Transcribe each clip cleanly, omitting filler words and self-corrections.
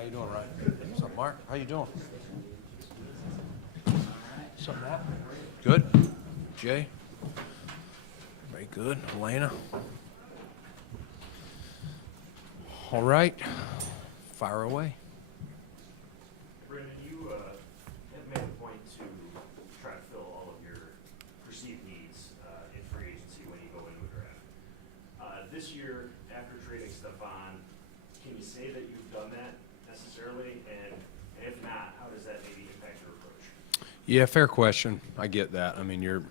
How you doing, Ryan? What's up, Mark? How you doing? What's up, Matt? Good. Jay? Very good. Elena? All right. Fire away. Brandon, you have made a point to try to fill all of your perceived needs in free agency when you go into a draft. This year, after trading Stephon, can you say that you've done that necessarily? And if not, how does that maybe impact your approach? Yeah, fair question. I get that. I mean, you're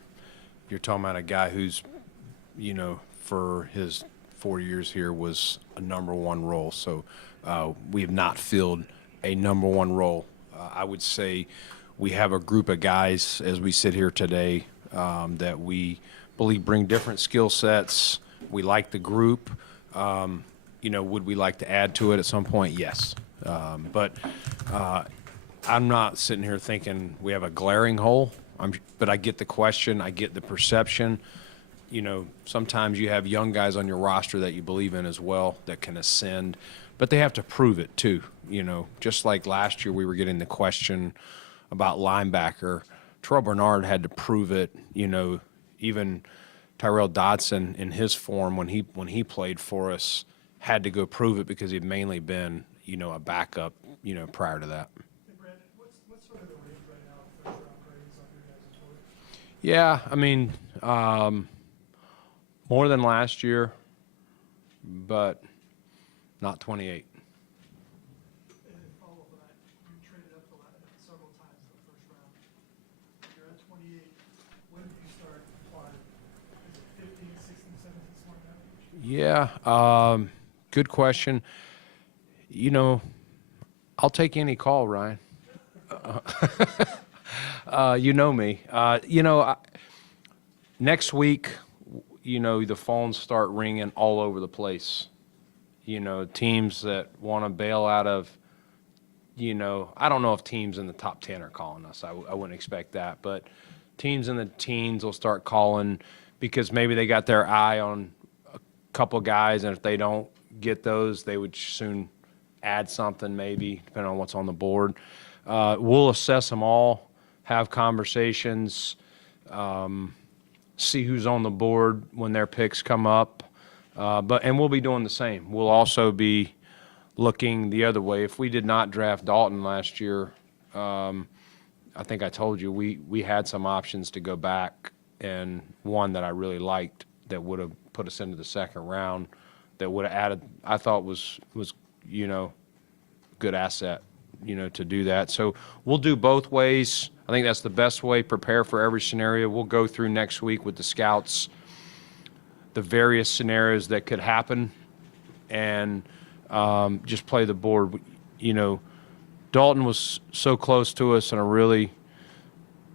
talking about a guy who's, you know, for his 4 years here was a number one role. So we have not filled a number one role. I would say we have a group of guys as we sit here today that we believe bring different skill sets. We like the group. You know, would we like to add to it at some point? Yes. But I'm not sitting here thinking we have a glaring hole. But I get the question. I get the perception. You know, sometimes you have young guys on your roster that you believe in as well that can ascend, but they have to prove it too. You know, just like last year we were getting the question about linebacker. Terrell Bernard had to prove it. You know, even Tyrell Dodson in his form when he played for us had to go prove it because he'd mainly been, you know, a backup, you know, prior to that. Hey, Brandon, what's sort of the range right now of first-round grades on your guys' board? Yeah, I mean, more than last year, but not 28. And then follow up on that, you traded up several times in the first round. You're at 28. When did you start plotting? Is it 15, 16, 17, somewhere in that range? Yeah, good question. You know, I'll take any call, Ryan. You know me. You know, next week, you know, the phones start ringing all over the place. You know, teams that want to bail out of, you know, I don't know if teams in the top 10 are calling us. I wouldn't expect that. But teams in the teens will start calling because maybe they got their eye on a couple guys, and if they don't get those, they would soon add something maybe, depending on what's on the board. We'll assess them all, have conversations, see who's on the board when their picks come up. And we'll be doing the same. We'll also be looking the other way. If we did not draft Dalton last year, I think I told you we had some options to go back, and one that I really liked that would have put us into the second round, that would have added, I thought was you know, good asset, you know, to do that. So we'll do both ways. I think that's the best way. Prepare for every scenario. We'll go through next week with the scouts the various scenarios that could happen, and just play the board. You know, Dalton was so close to us, and I really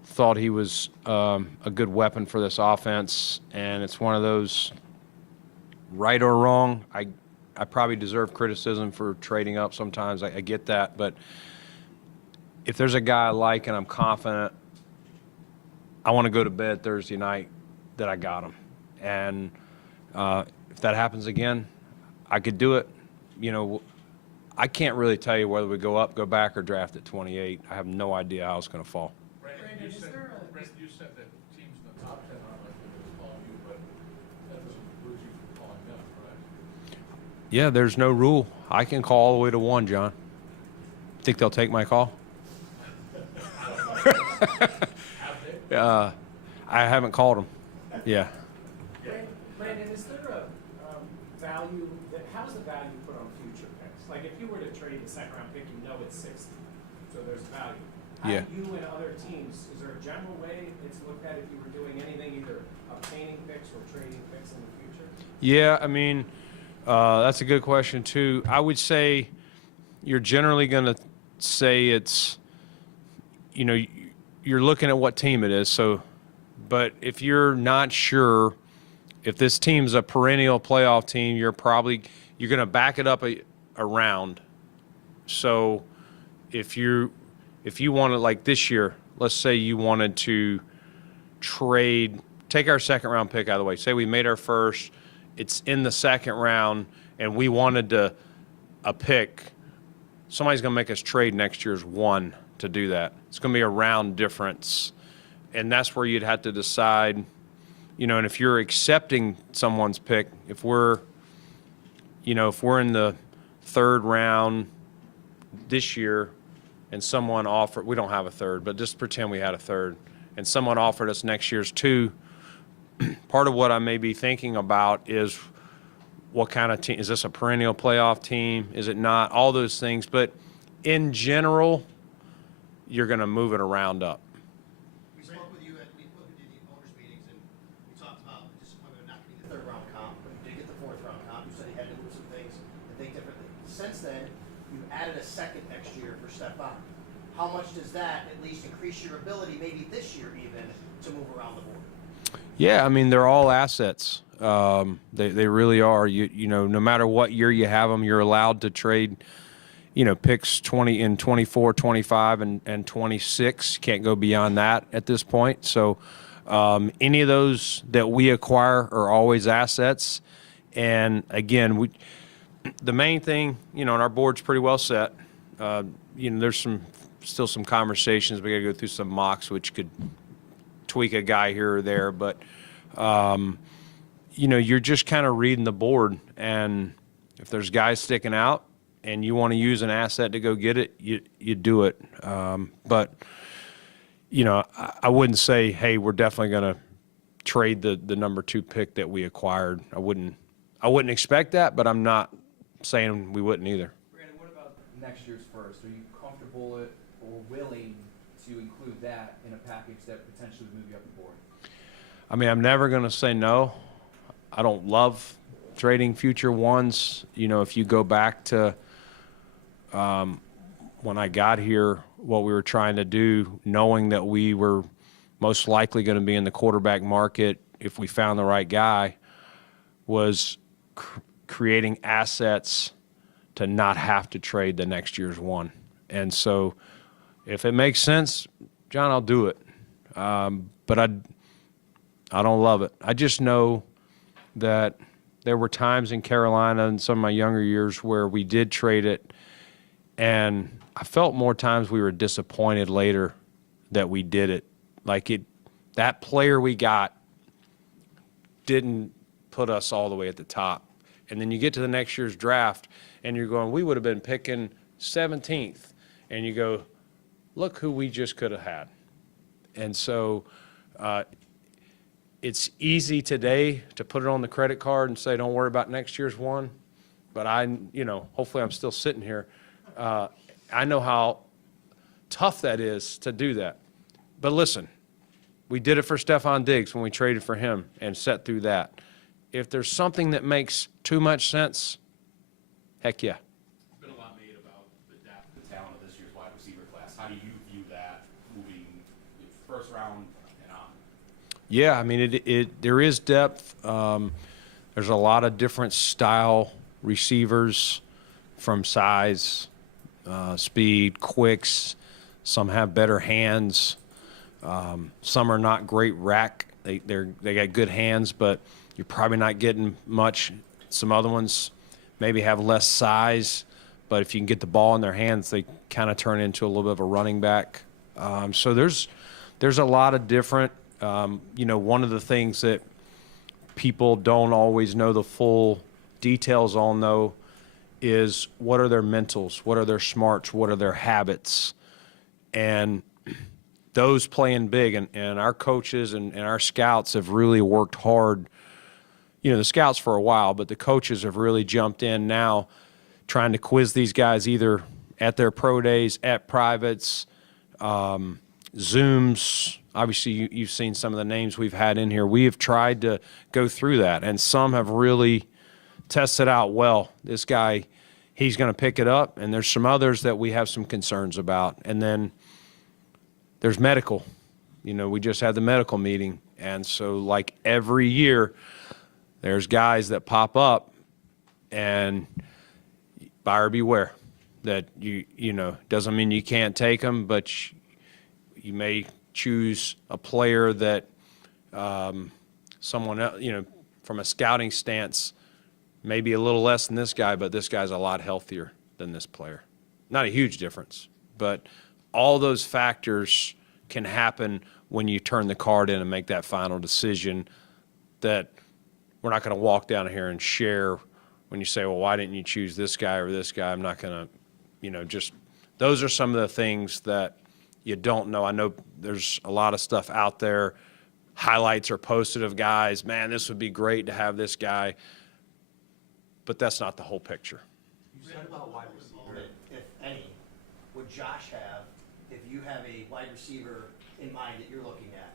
thought he was a good weapon for this offense. And it's one of those, right or wrong, I probably deserve criticism for trading up sometimes. I get that. But if there's a guy I like and I'm confident, I want to go to bed Thursday night that I got him. And if that happens again, I could do it. You know, I can't really tell you whether we go up, go back, or draft at 28. I have no idea how it's going to fall. Brandon, you said that teams in the top 10 aren't likely to call you, but that doesn't preclude you from calling them, correct? Yeah, there's no rule. I can call all the way to 1, John. Think they'll take my call? I haven't called them. Yeah. Brandon, is there a value, how is the value put on future picks? Like if you were to trade the second round pick, you know it's 60, so there's value. How Yeah. do you and other teams, is there a general way it's looked at if you were doing anything, either obtaining picks or trading picks in the future? Yeah, I mean, that's a good question too. I would say you're generally going to say it's, you know, you're looking at what team it is. So, but if you're not sure if this team's a perennial playoff team, you're going to back it up a round. So if you wanted, like this year, let's say you wanted to take our second round pick out of the way. Say we made our first, it's in the second round, and we wanted a pick somebody's going to make us trade next year's 1 to do that. It's going to be a round difference. And that's where you'd have to decide, you know, and if you're accepting someone's pick, if we're in the 3rd round this year and someone offered, we don't have a 3rd, but just pretend we had a 3rd, and someone offered us next year's 2, part of what I may be thinking about is what kind of team, is this a perennial playoff team? Is it not? All those things. But in general, you're going to move it around up. We spoke with you we did the owners meetings, and we talked about the disappointment of not getting the 3rd round comp, but you did get the 4th round comp. You said you had to move some things and think differently. Since then, you've added a 2nd next year for Stephon. How much does that at least increase your ability, maybe this year even, to move around the board? Yeah, I mean, they're all assets. They really are. You know, no matter what year you have them, you're allowed to trade, you know, picks 24, 25, and 26. Can't go beyond that at this point. So any of those that we acquire are always assets. And again, the main thing, you know, and our board's pretty well set. You know, there's still some conversations. We got to go through some mocks, which could tweak a guy here or there, but you know, you're just kind of reading the board, and if there's guys sticking out and you want to use an asset to go get it, you do it. But you know, I wouldn't say, hey, we're definitely going to trade the number 2 pick that we acquired. I wouldn't expect that, but I'm not saying we wouldn't either. Brandon, what about next year's first? Are you comfortable or willing to include that in a package that potentially would move you up the board? I mean, I'm never going to say no. I don't love trading future 1s. You know, if you go back to when I got here, what we were trying to do, knowing that we were most likely going to be in the quarterback market if we found the right guy, was creating assets to not have to trade the next year's 1. And so if it makes sense, John, I'll do it. But I don't love it. I just know that there were times in Carolina in some of my younger years where we did trade it, and I felt more times we were disappointed later that we did it. Like that player we got didn't put us all the way at the top. And then you get to the next year's draft, and you're going, we would have been picking 17th. And you go, look who we just could have had. And so it's easy today to put it on the credit card and say, don't worry about next year's 1. But you know, hopefully I'm still sitting here. I know how tough that is to do that. But listen, we did it for Stephon Diggs when we traded for him and set through that. If there's something that makes too much sense, heck yeah. There's been a lot made about the depth, the talent of this year's wide receiver class. How do you view that moving 1st round and on? Yeah, I mean, there is depth. There's a lot of different style receivers, from size, speed, quicks. Some have better hands. Some are not great rack. They got good hands, but you're probably not getting much. Some other ones maybe have less size, but if you can get the ball in their hands, they kind of turn into a little bit of a running back. So there's a lot of different. You know, one of the things that people don't always know the full details on, though, is what are their mentals, what are their smarts, what are their habits, and those playing big. And our coaches and our scouts have really worked hard. You know, the scouts for a while, but the coaches have really jumped in now, trying to quiz these guys either at their pro days, at privates, Zooms. Obviously, you've seen some of the names we've had in here. We have tried to go through that, and some have really tested out well. This guy, he's going to pick it up, and there's some others that we have some concerns about. And then there's medical. You know, we just had the medical meeting, and so like every year, there's guys that pop up, and buyer beware. That you know, doesn't mean you can't take them, but you may choose a player that someone else, you know, from a scouting stance, maybe a little less than this guy, but this guy's a lot healthier than this player. not a huge difference, but all those factors can happen when you turn the card in and make that final decision that we're not going to walk down here and share when you say, well, why didn't you choose this guy or this guy? I'm not going to, just those are some of the things that you don't know. I know there's a lot of stuff out there. Highlights are posted of guys. Man, this would be great to have this guy. But that's not the whole picture. You said about wide receiver, if any, would Josh have, if you have a wide receiver in mind that you're looking at,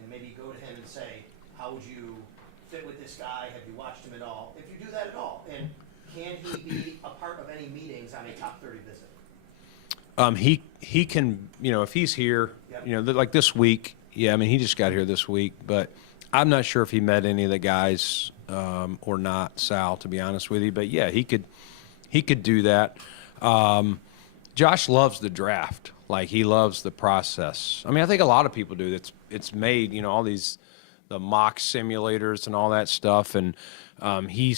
and maybe go to him and say, how would you fit with this guy? Have you watched him at all? If you do that at all, and can he be a part of any meetings on a top 30 visit? He can, if he's here, Yep. like this week. Yeah, I mean, he just got here this week, but I'm not sure if he met any of the guys or not, Sal, to be honest with you. But yeah, he could do that. Josh loves the draft. Like, he loves the process. I mean, I think a lot of people do. It's made, all the mock simulators and all that stuff, and he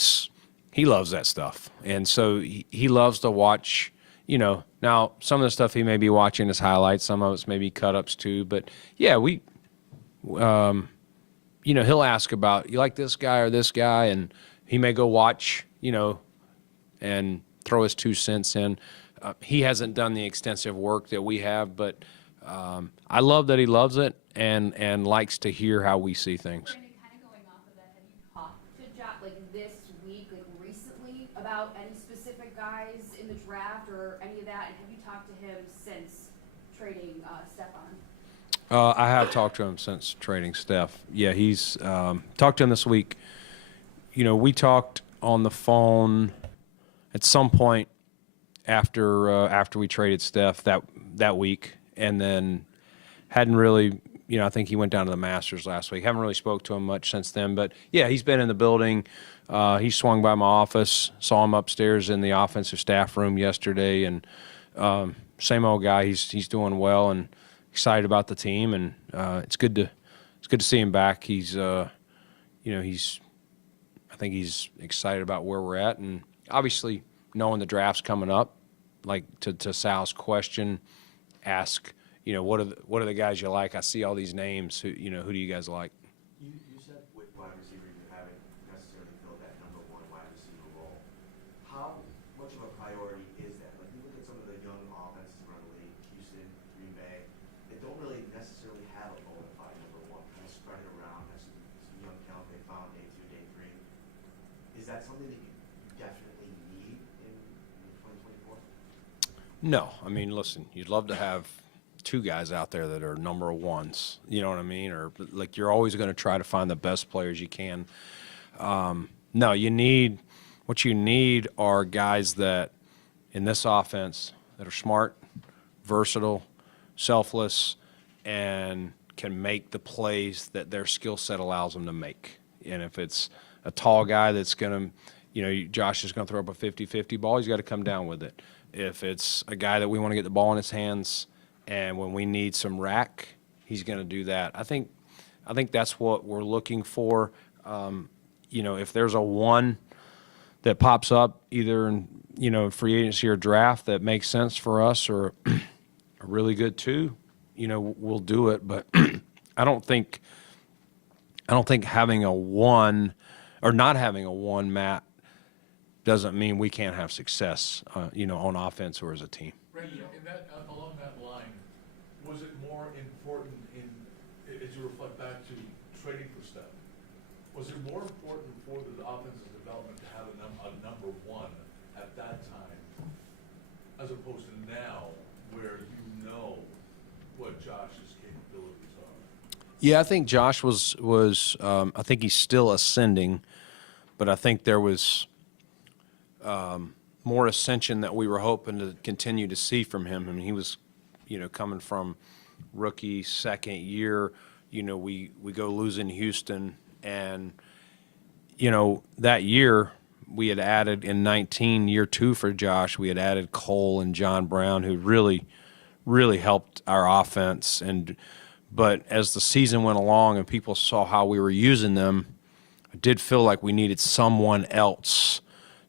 loves that stuff. And so he loves to watch, now some of the stuff he may be watching is highlights, some of it's maybe cut-ups too. But yeah, he'll ask about, you like this guy or this guy, and he may go watch, and throw his 2 cents in. He hasn't done the extensive work that we have, but I love that he loves it and likes to hear how we see things. Brandon, kind of going off of that, have you talked to Josh, like this week, like recently, about any specific guys in the draft or any of that? And have you talked to him since trading Stephon? I have talked to him since trading Steph. Yeah, he's talked to him this week. We talked on the phone at some point after we traded Steph that week, and then hadn't really, I think he went down to the Masters last week. Haven't really spoke to him much since then, but yeah, he's been in the building. He swung by my office, saw him upstairs in the offensive staff room yesterday, and same old guy. He's doing well and excited about the team, and it's good to see him back. He's I think he's excited about where we're at, and obviously knowing the draft's coming up, like to Sal's question, ask, what are the guys you like? I see all these names. Who do you guys like? You said with wide receiver you haven't necessarily filled that number one wide receiver role. How much of a priority is that? Like, you look at some of the young offenses around the league, Houston, Green Bay, they don't really necessarily have a bona fide number one. Kind of spread it around. Have some young talent they found day 2, day 3. Is that something that you definitely need in 2024? No, I mean, listen, you'd love to have 2 guys out there that are number ones, you know what I mean? Or like, you're always going to try to find the best players you can. No, what you need are guys that in this offense that are smart, versatile, selfless, and can make the plays that their skill set allows them to make. And if it's a tall guy that's going to, Josh is going to throw up a 50-50 ball, he's got to come down with it. If it's a guy that we want to get the ball in his hands, and when we need some rack, he's going to do that. I think that's what we're looking for. If there's a one that pops up either in free agency or draft that makes sense for us, or a really good 2, we'll do it. But I don't think having a 1 or not having a 1, Matt, doesn't mean we can't have success, on offense or as a team. Randy, along that line, was it more important as you reflect back to trading for Steph, was it more important for the offensive development to have a number 1 at that time, as opposed to now, where what Josh's capabilities are? Yeah, I think Josh was I think he's still ascending, but I think there was more ascension that we were hoping to continue to see from him. I mean, he was, coming from rookie second year, we go losing Houston, and, that year we had added in 19, year 2 for Josh, we had added Cole and John Brown, who really, really helped our offense. But as the season went along and people saw how we were using them, I did feel like we needed someone else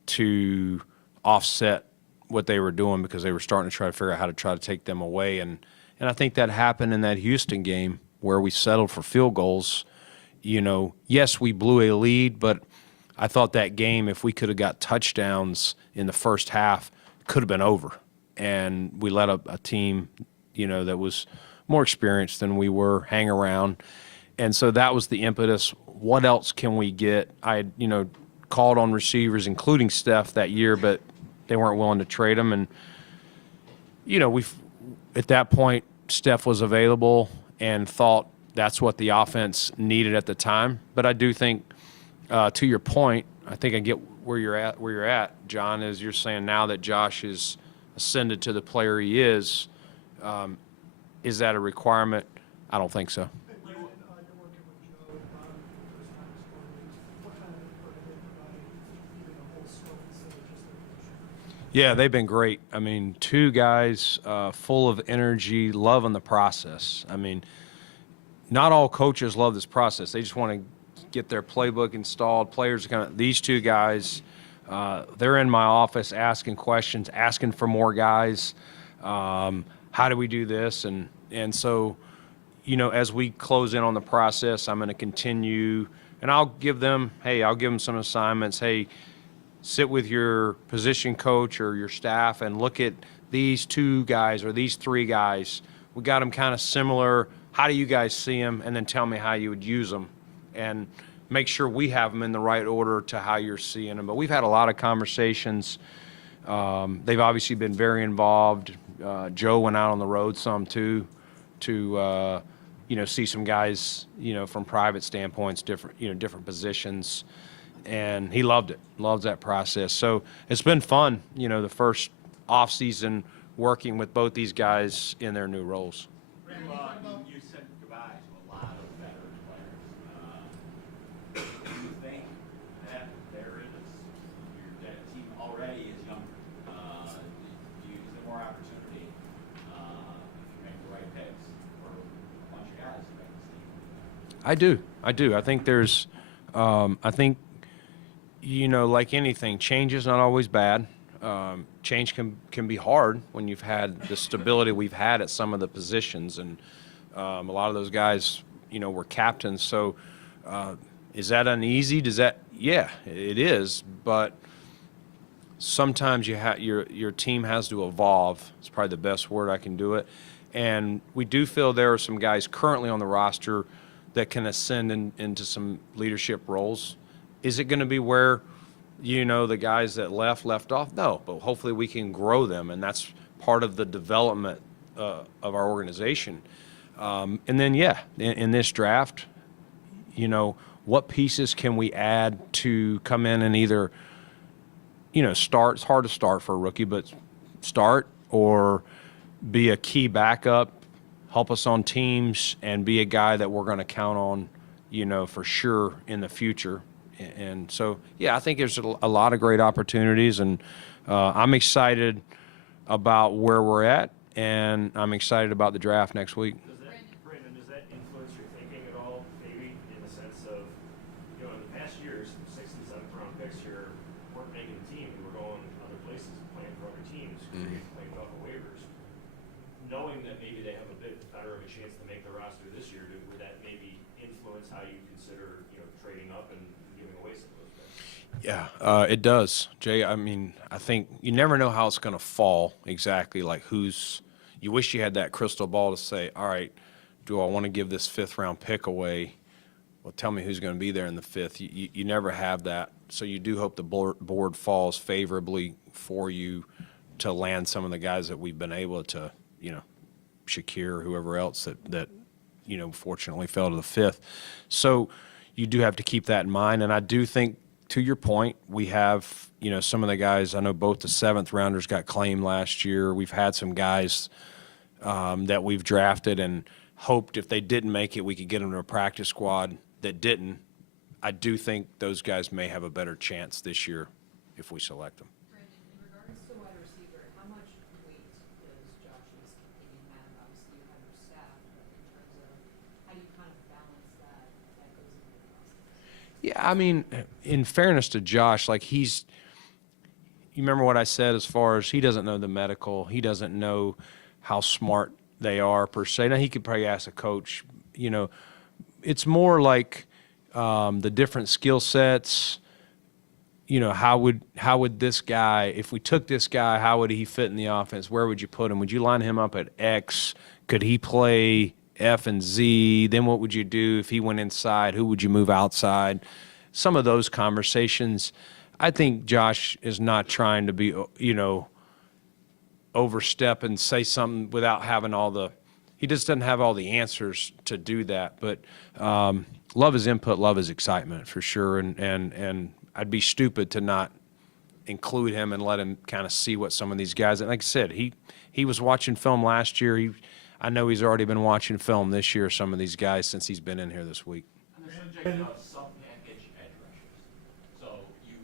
to offset what they were doing because they were starting to try to figure out how to try to take them away. And I think that happened in that Houston game where we settled for field goals. You know, yes, we blew a lead, but I thought that game, if we could have got touchdowns in the first half, could have been over. And we let a team, you know, that was more experienced than we were hang around. And so that was the impetus. What else can we get? I, you know, called on receivers, including Steph that year, but they weren't willing to trade him. And, you know, at that point, Steph was available and thought that's what the offense needed at the time. But I do think, to your point, I think I get where you're at, John, is you're saying now that Josh is ascended to the player he is that a requirement? I don't think so. Brandon, you're working with Joe and Bob for the first time scoring. What kind of input have they provided, even the whole scope instead of just their position? Yeah, they've been great. I mean, two guys full of energy, loving the process. I mean, not all coaches love this process. They just want to get their playbook installed. Players are kind of, these two guys, they're in my office asking questions, asking for more guys. How do we do this? And so, you know, as we close in on the process, I'm going to continue, and I'll give them some assignments. Hey, sit with your position coach or your staff and look at these two guys or these three guys. We got them kind of similar. How do you guys see them? And then tell me how you would use them, and make sure we have them in the right order to how you're seeing them. But we've had a lot of conversations. They've obviously been very involved. Joe went out on the road some too, to you know, see some guys, you know, from private standpoints, different positions, and he loved it. Loves that process. So it's been fun, you know, the first off season working with both these guys in their new roles. You said goodbye to a lot of veteran players. Do you think that that team already is younger? Is there more opportunity if you make the right picks for a bunch of guys to make this team? I do. I think there's, you know, like anything, change is not always bad. Change can be hard when you've had the stability we've had at some of the positions, and a lot of those guys, you know, were captains. So is that uneasy? Yeah, it is. But sometimes your team has to evolve. It's probably the best word I can do it. And we do feel there are some guys currently on the roster that can ascend into some leadership roles. Is it going to be where, you know, the guys that left off? No, but hopefully we can grow them, and that's part of the development of our organization. And then, in this draft, you know, what pieces can we add to come in and either, you know, start? It's hard to start for a rookie, but start or be a key backup, help us on teams, and be a guy that we're going to count on, you know, for sure in the future. And so, I think there's a lot of great opportunities, and I'm excited about where we're at, and I'm excited about the draft next week. Brandon, does that influence your thinking at all, maybe, in the sense of, you know, in the past years, 6th and 7th round picks here weren't making the team. We were going other places, playing for other teams, playing off of waivers. Knowing that maybe they have a bit better of a chance to make the roster this year, would that maybe influence how you consider, you know, trading up and giving away some of those picks? Yeah, it does, Jay. I mean, I think you never know how it's going to fall exactly, like you wish you had that crystal ball to say, all right, do I want to give this 5th round pick away? Well, tell me who's going to be there in the 5th. You never have that. So you do hope the board falls favorably for you to land some of the guys that we've been able to, you know, Shakir, whoever else that you know, fortunately fell to the 5th. So you do have to keep that in mind. And I do think, to your point, we have, you know, some of the guys, I know both the 7th rounders got claimed last year. We've had some guys that we've drafted and hoped if they didn't make it, we could get them to a practice squad that didn't. I do think those guys may have a better chance this year if we select them. Brandon, in regards to wide receiver, how much weight does Josh's kicking have? Obviously, you have your staff, but in terms of how do you kind of balance that goes into the process? Yeah, I mean, in fairness to Josh, like you remember what I said as far as he doesn't know the medical, he doesn't know how smart they are per se. Now, he could probably ask a coach, you know, it's more like the different skill sets. You know, how would this guy, if we took this guy, how would he fit in the offense? Where would you put him? Would you line him up at X? Could he play F and Z? Then what would you do if he went inside? Who would you move outside? Some of those conversations. I think Josh is not trying to be, you know, overstep and say something without having all the, he just doesn't have all the answers to do that. But love his input, love his excitement for sure. And I'd be stupid to not include him and let him kind of see what some of these guys, and like I said, he was watching film last year. I know he's already been watching film this year, some of these guys, since he's been in here this week. On the subject of sub-package edge rushers, so you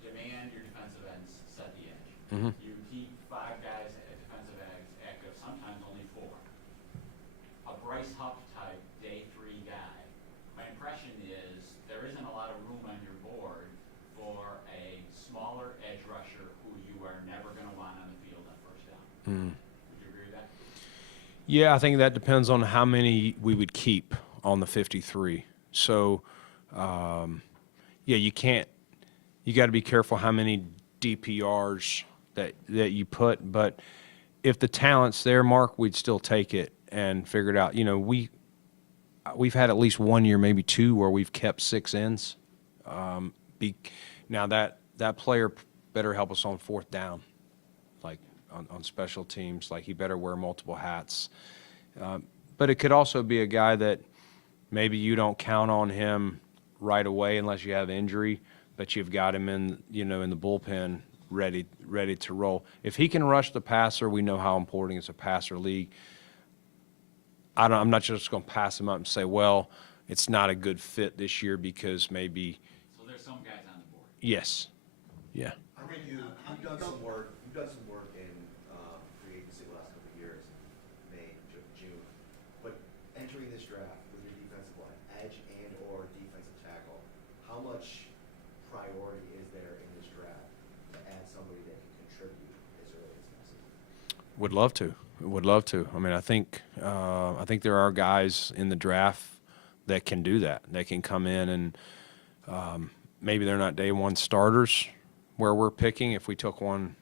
demand your defensive ends set the edge. Mhm. You keep 5 guys at defensive ends active, sometimes only 4. A Bryce Huff type day 3 guy, my impression is there isn't a lot of room on your board for a smaller edge rusher who you are never going to want on the field on first down. Would you agree with that? Yeah, I think that depends on how many we would keep on the 53. So, yeah, you got to be careful how many DPRs that you put. But if the talent's there, Mark, we'd still take it and figure it out. You know, we've had at least 1 year, maybe 2, where we've kept 6 ends. Now that player better help us on 4th down, like on special teams. Like, he better wear multiple hats. But it could also be a guy that maybe you don't count on him right away unless you have injury, but you've got him in, you know, in the bullpen ready to roll. If he can rush the passer, we know how important it's a passer league. I'm not just going to pass him up and say, well, it's not a good fit this year because maybe. So there's some guys on the board. Yes. Yeah. I think you've done some work. You've done some work in free agency the last couple of years, May, June. But entering this draft with your defensive line, edge and/or defensive tackle, how much priority is there in this draft to add somebody that can contribute as early as next season? Would love to. Would love to. I mean, I think there are guys in the draft that can do that. They can come in and maybe they're not day 1 starters where we're picking. If we took one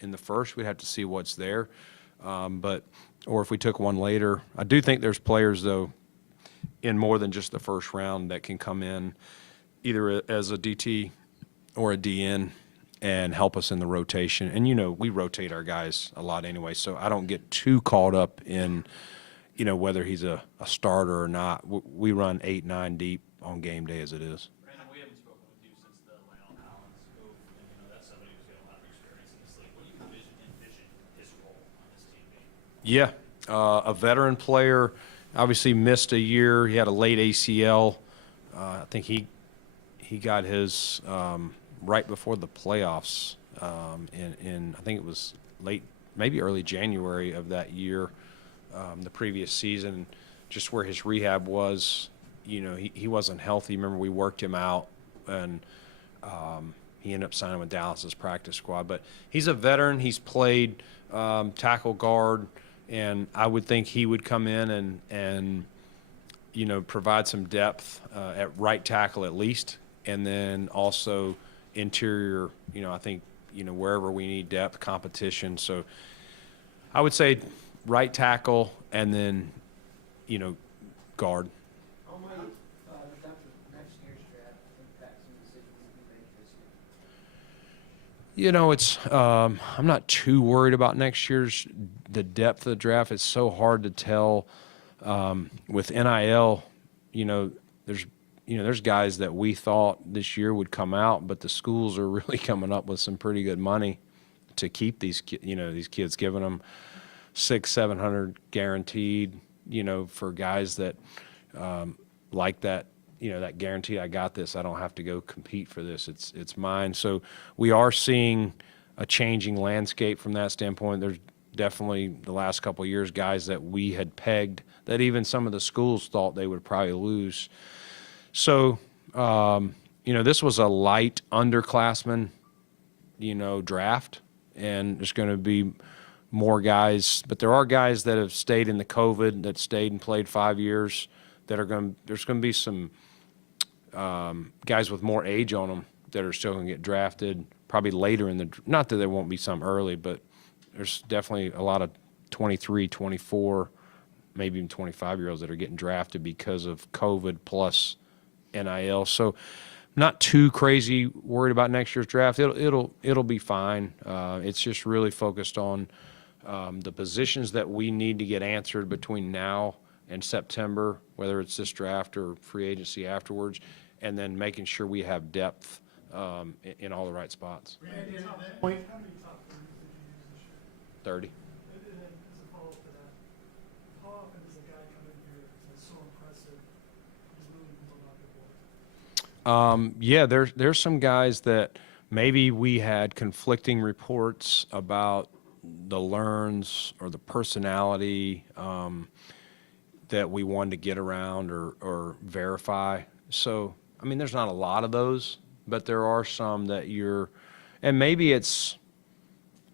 in the first, we'd have to see what's there. Or if we took one later, I do think there's players though in more than just the first round that can come in either as a DT or a DN and help us in the rotation. And, you know, we rotate our guys a lot anyway, so I don't get too caught up in, you know, whether he's a starter or not. We run 8, 9 deep on game day as it is. Brandon, we haven't spoken with you since the Lyle Collins move, and you know that's somebody who's got a lot of experience in this league. What do you envision his role on this team being? Yeah, a veteran player, obviously missed a year. He had a late ACL. I think he got his right before the playoffs in I think it was late, maybe early January of that year, the previous season, just where his rehab was. You know, he wasn't healthy. Remember, we worked him out, and he ended up signing with Dallas's practice squad. But he's a veteran. He's played tackle guard, and I would think he would come in and you know, provide some depth at right tackle at least, and then also interior, you know, I think, you know, wherever we need depth, competition. So I would say right tackle and then, you know, guard. How might the depth of next year's draft impact some decisions you make this year? You know, it's I'm not too worried about next year's, the depth of the draft. It's so hard to tell with NIL. You know, there's guys that we thought this year would come out, but the schools are really coming up with some pretty good money to keep these kids, giving them $600-700 guaranteed, you know, for guys that like that, you know, that guarantee, I got this, I don't have to go compete for this, it's mine. So we are seeing a changing landscape from that standpoint. There's definitely the last couple of years guys that we had pegged that even some of the schools thought they would probably lose. So, you know, this was a light underclassman draft, and there's going to be more guys. But there are guys that have stayed in the COVID, that stayed and played 5 years, there's going to be some guys with more age on them that are still going to get drafted probably later in the, not that there won't be some early, but there's definitely a lot of 23, 24, maybe even 25-year-olds that are getting drafted because of COVID plus NIL. So not too crazy worried about next year's draft. It'll be fine. It's just really focused on the positions that we need to get answered between now and September, whether it's this draft or free agency afterwards, and then making sure we have depth in all the right spots. Randy, how many top 30s did you use this year? 30. And then as a follow-up to that, how often does a guy come in here that's so impressive, he's really blown up your board? Yeah, there's some guys that maybe we had conflicting reports about the learns or the personality that we wanted to get around or verify. So, I mean, there's not a lot of those, but there are some that and maybe it's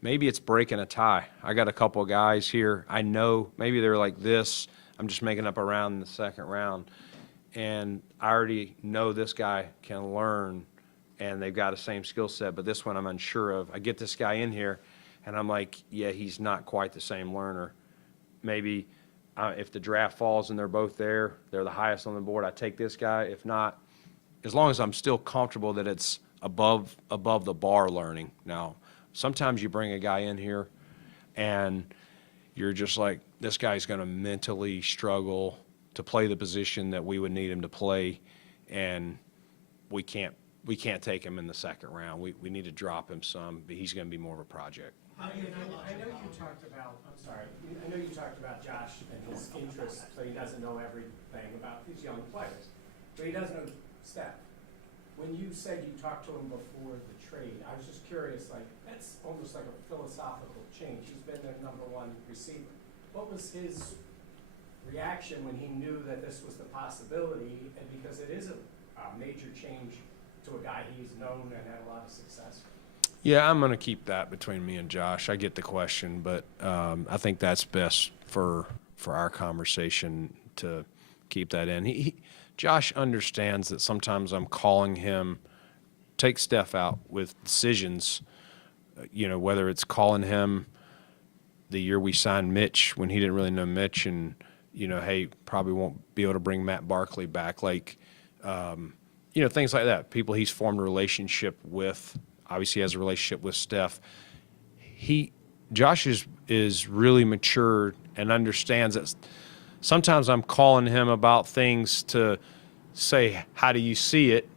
breaking a tie. I got a couple of guys here. I know maybe they're like this. I'm just making up a round in the second round. And I already know this guy can learn, and they've got the same skill set, but this one I'm unsure of. I get this guy in here, and I'm like, yeah, he's not quite the same learner. Maybe if the draft falls and they're both there, they're the highest on the board, I take this guy. If not, as long as I'm still comfortable that it's above the bar learning. Now, sometimes you bring a guy in here, and you're just like, this guy's going to mentally struggle to play the position that we would need him to play, and we can't take him in the second round. We need to drop him some, but he's going to be more of a project. I know you talked about, I'm sorry, I know you talked about Josh and his interest, so he doesn't know everything about these young players, but he does know Steph. When you said you talked to him before the trade, I was just curious, like, that's almost like a philosophical change. He's been their number one receiver. What was his reaction when he knew that this was the possibility, and because it is a major change to a guy he's known and had a lot of success with? Yeah, I'm going to keep that between me and Josh. I get the question, but I think that's best for our conversation to keep that in. Josh understands that sometimes I'm calling him, take Steph out with decisions, whether it's calling him the year we signed Mitch when he didn't really know Mitch, and, hey, probably won't be able to bring Matt Barkley back. Like, things like that. People he's formed a relationship with. Obviously has a relationship with Steph. Josh is really mature and understands that sometimes I'm calling him about things to say, how do you see it?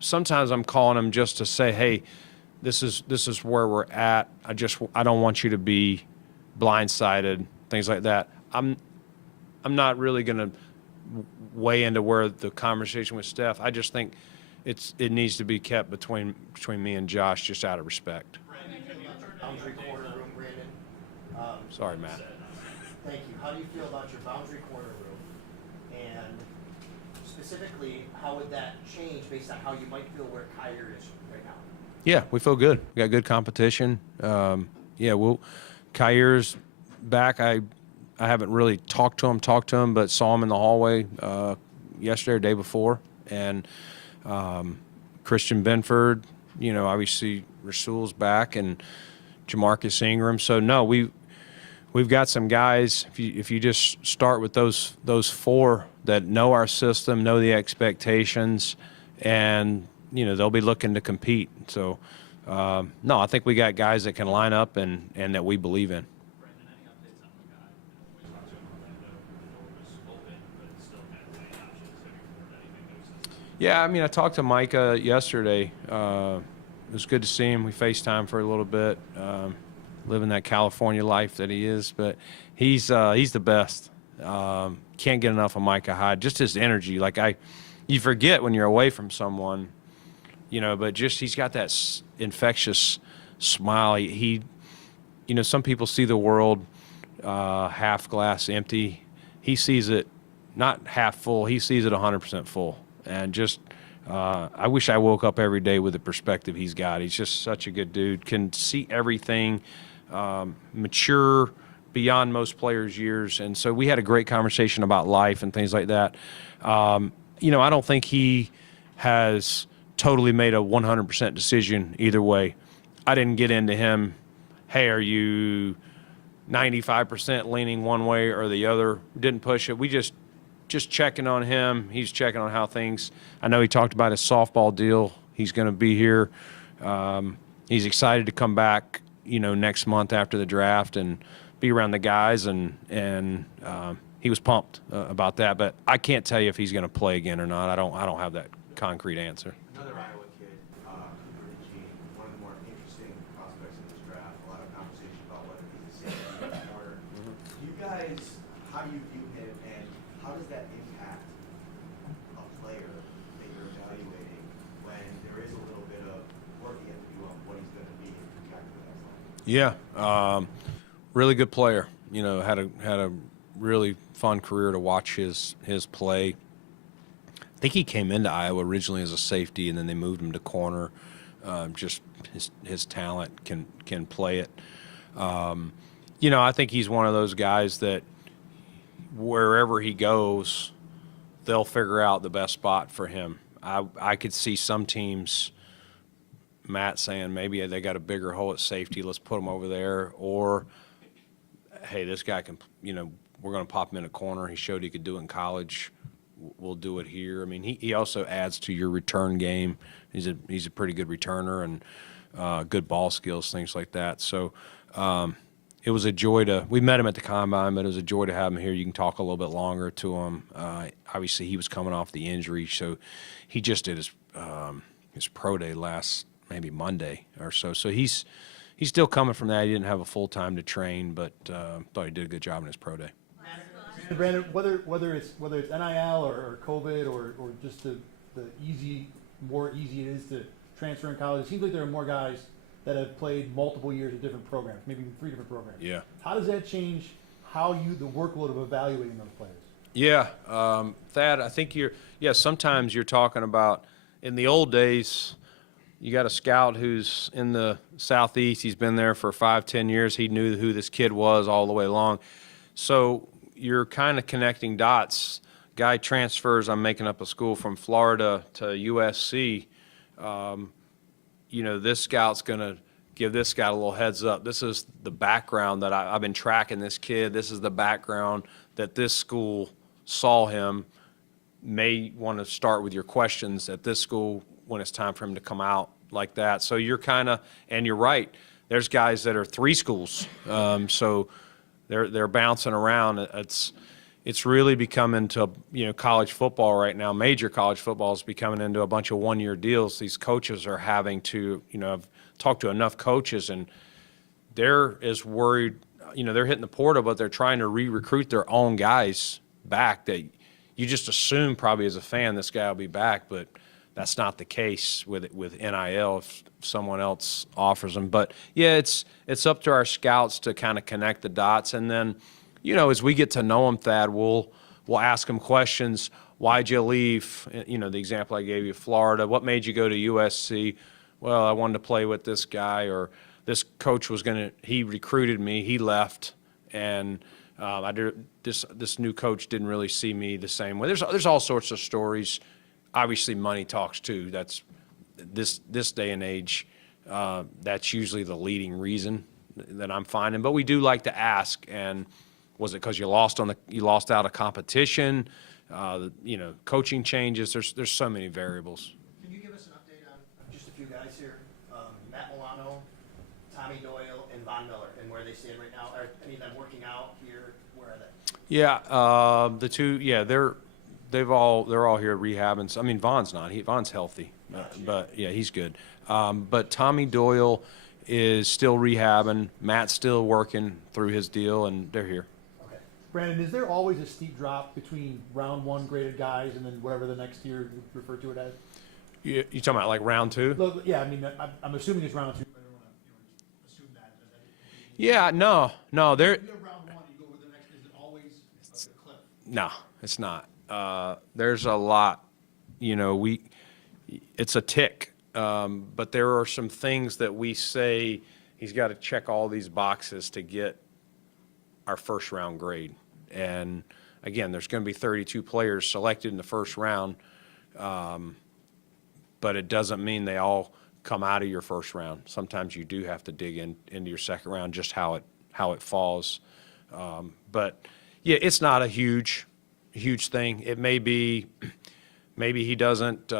Sometimes I'm calling him just to say, hey, this is where we're at. I don't want you to be blindsided, things like that. I'm not really going to weigh into where the conversation with Steph. I just think it needs to be kept between me and Josh, just out of respect. Boundary corner room, Brandon. Sorry, Matt. Thank you. How do you feel about your boundary corner room? And specifically, how would that change based on how you might feel where Kyrie is right now? Yeah, we feel good. We got good competition. Kyrie's back. I haven't really talked to him, but saw him in the hallway yesterday or day before. And Christian Benford, obviously Rasul's back, and Jamarcus Ingram. So no, we've got some guys. If you just start with those four that know our system, know the expectations, and they'll be looking to compete. So no, I think we got guys that can line up and that we believe in. Brandon, any updates on the guy? We talked to him Orlando, the door was open, but it's still kind of playing options. Have you heard anything new since then? Yeah, I mean, I talked to Micah yesterday. It was good to see him. We FaceTimed for a little bit, living that California life that he is. But he's the best. Can't get enough of Micah Hyde. Just his energy. Like you forget when you're away from someone, but just he's got that infectious smile. Some people see the world half glass empty. He sees it not half full. He sees it 100% full. And just I wish I woke up every day with the perspective he's got. He's just such a good dude, can see everything, mature beyond most players' years. And so we had a great conversation about life and things like that. You know, I don't think he has totally made a 100% decision either way. I didn't get into him, hey, are you 95% leaning one way or the other? Didn't push it. We just checking on him. He's checking on how things. I know he talked about his softball deal. He's going to be here. He's excited to come back, you know, next month after the draft and be around the guys, and he was pumped about that. But I can't tell you if he's going to play again or not. I don't have that concrete answer. Another Iowa kid, Cooper Eugene, one of the more interesting prospects in this draft. A lot of conversation about whether he's a safety or a corner. You guys, how do you view him, and how does that impact a player that you're evaluating when there is a little bit of work you have to do on what he's going to be and project for the next level? Yeah, really good player. You know, had a really fun career to watch his play. I think he came into Iowa originally as a safety, and then they moved him to corner. Just his talent can play it. You know, I think he's one of those guys that wherever he goes, they'll figure out the best spot for him. I could see some teams, Matt, saying maybe they got a bigger hole at safety, let's put him over there. Or, hey, this guy can, you know, we're going to pop him in a corner. He showed he could do it in college. We'll do it here. I mean, he also adds to your return game. He's a pretty good returner and good ball skills, things like that. So it was a joy we met him at the Combine, but it was a joy to have him here. You can talk a little bit longer to him. Obviously, he was coming off the injury, so he just did his pro day last maybe Monday or so. So he's still coming from that. He didn't have a full time to train, but thought he did a good job in his pro day. Brandon, whether it's NIL or COVID or just the more easy it is to transfer in college, it seems like there are more guys that have played multiple years at different programs, maybe even 3 different programs. Yeah. How does that change the workload of evaluating those players? Yeah, Thad, I think sometimes you're talking about, in the old days, you got a scout who's in the Southeast. He's been there for 5-10 years. He knew who this kid was all the way along. So you're kind of connecting dots. Guy transfers, I'm making up a school, from Florida to USC. You know, this scout's going to give this guy a little heads up. This is the background that I've been tracking this kid. This is the background that this school saw him. May want to start with your questions at this school when it's time for him to come out like that. So you're kind of, and you're right, there's guys that are 3 schools. So they're bouncing around. It's really becoming to, you know, college football right now. Major college football is becoming into a bunch of one-year deals. These coaches are having to, you know, I've talked to enough coaches, and they're as worried, you know, they're hitting the portal, but they're trying to re-recruit their own guys back that you just assume probably as a fan this guy will be back, but that's not the case with NIL if someone else offers them. But yeah, it's up to our scouts to kind of connect the dots, and then, you know, as we get to know them, Thad, we'll ask them questions. Why'd you leave? You know, the example I gave you, Florida. What made you go to USC? Well, I wanted to play with this guy, or this coach he recruited me, he left, and this new coach didn't really see me the same way. There's all sorts of stories. Obviously, money talks too. That's this day and age. That's usually the leading reason that I'm finding. But we do like to ask. And was it because you lost out of competition? You know, coaching changes. There's so many variables. Can you give us an update on just a few guys here? Matt Milano, Tommy Doyle, and Von Miller, and where they stand right now. Are any of them working out here? Where are they? Yeah, the two. Yeah, they're all here rehabbing. So, I mean, Von's not. Von's healthy, but yeah, he's good. But Tommy Doyle is still rehabbing. Matt's still working through his deal, and they're here. Okay. Brandon, is there always a steep drop between round 1 graded guys and then whatever the next year you refer to it as? You talking about like round 2? Look, yeah, I mean, I'm assuming it's round 2. But I don't want to assume that. Yeah, no. If you have round 1, you go with the next. Is it always a cliff? No, it's not. There's a lot. You know, it's a tick. But there are some things that we say he's got to check all these boxes to get our first round grade. And again, there's going to be 32 players selected in the first round, but it doesn't mean they all come out of your first round. Sometimes you do have to dig into your second round, just how it falls. But yeah, it's not a huge thing. It may be, maybe he doesn't,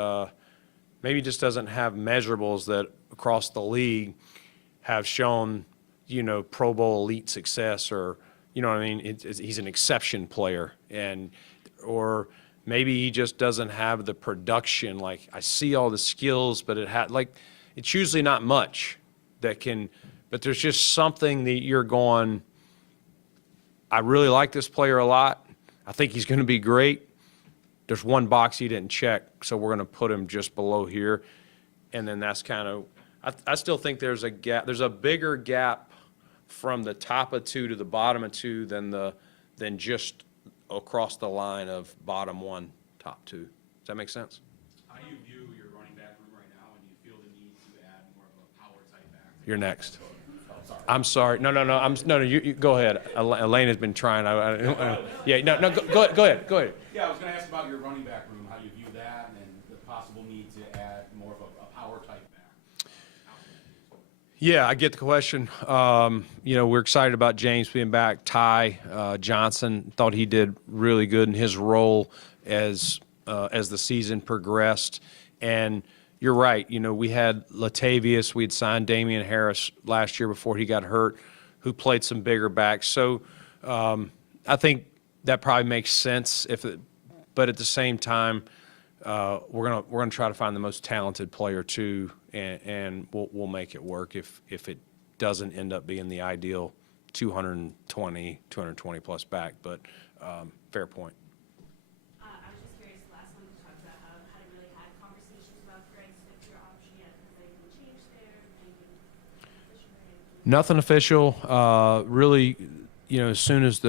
maybe he just doesn't have measurables that across the league have shown, you know, Pro Bowl elite success, or, you know what I mean? He's an exception player, or maybe he just doesn't have the production. Like, I see all the skills, but it's usually not much that can, but there's just something that you're going, I really like this player a lot. I think he's going to be great. There's one box he didn't check, so we're going to put him just below here. And then that's kind of, I still think there's a gap. There's a bigger gap from the top of 2 to the bottom of 2 than just across the line of bottom 1, top 2. Does that make sense? How do you view your running back room right now, and do you feel the need to add more of a power type back? You're next. I'm sorry. No. No. You go ahead. Elaine has been trying. Yeah. No. Go ahead. Yeah, I was going to ask about your running back room, how you view that, and the possible need to add more of a power type back. Yeah, I get the question. You know, we're excited about James being back. Ty Johnson, thought he did really good in his role as the season progressed. And you're right. You know, we had Latavius. We had signed Damian Harris last year before he got hurt, who played some bigger backs. So I think that probably makes sense. But at the same time, we're gonna try to find the most talented player too, and we'll make it work if it doesn't end up being the ideal 220 plus back. But fair point. I was just curious, last one you talked about how hadn't really had conversations about Greg's fifth-year option yet. Has anything changed there? Anything official? Nothing official. Really, you know, as soon as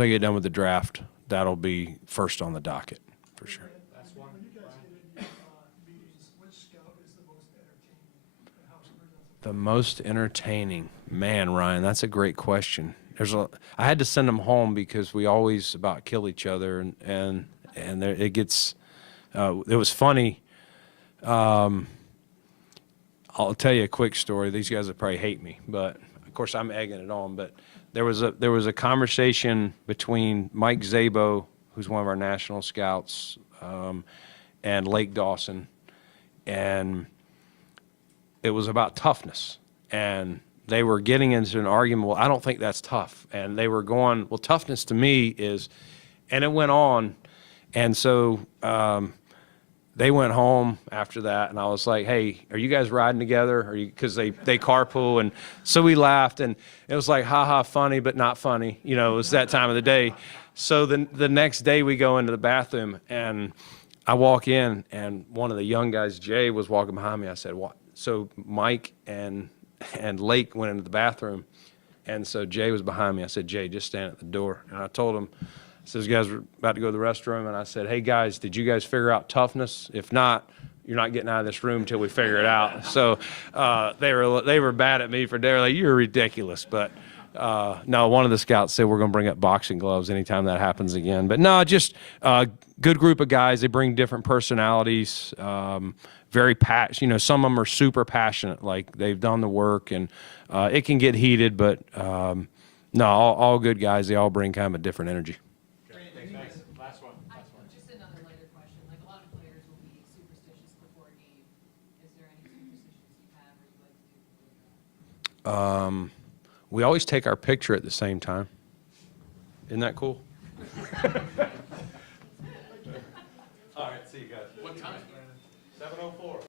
I get done with the draft, that'll be first on the docket for sure. When you guys get into meetings, which scout is the most entertaining and how it presents? The most entertaining, man, Ryan, that's a great question. I had to send them home because we always about kill each other, and there, it gets. It was funny. I'll tell you a quick story. These guys would probably hate me, but of course I'm egging it on. But there was a conversation between Mike Szabo, who's one of our national scouts, and Lake Dawson, and it was about toughness. And they were getting into an argument, well, I don't think that's tough. And they were going, well, toughness to me is, and it went on. And so they went home after that, and I was like, hey, are you guys riding together? Because they carpool. And so we laughed, and it was like, ha, funny, but not funny. You know, it was that time of the day. So the next day we go into the bathroom, and I walk in, and one of the young guys, Jay, was walking behind me. I said, what? So Mike and Lake went into the bathroom, and so Jay was behind me. I said, Jay, just stand at the door. And I told him, so these guys were about to go to the restroom, and I said, hey, guys, did you guys figure out toughness? If not, you're not getting out of this room until we figure it out. So they were bad at me for they were like, you're ridiculous. But no, one of the scouts said we're going to bring up boxing gloves anytime that happens again. But no, just good group of guys. They bring different personalities. Very passionate. You know, some of them are super passionate, like they've done the work, and it can get heated, but no, all good guys. They all bring kind of a different energy. Last one. Just another lighter question. Like, a lot of players will be superstitious before a game. Is there any superstitions you have or you like to do before a game? We always take our picture at the same time. Isn't that cool? All right, see you guys. What time? 7:04.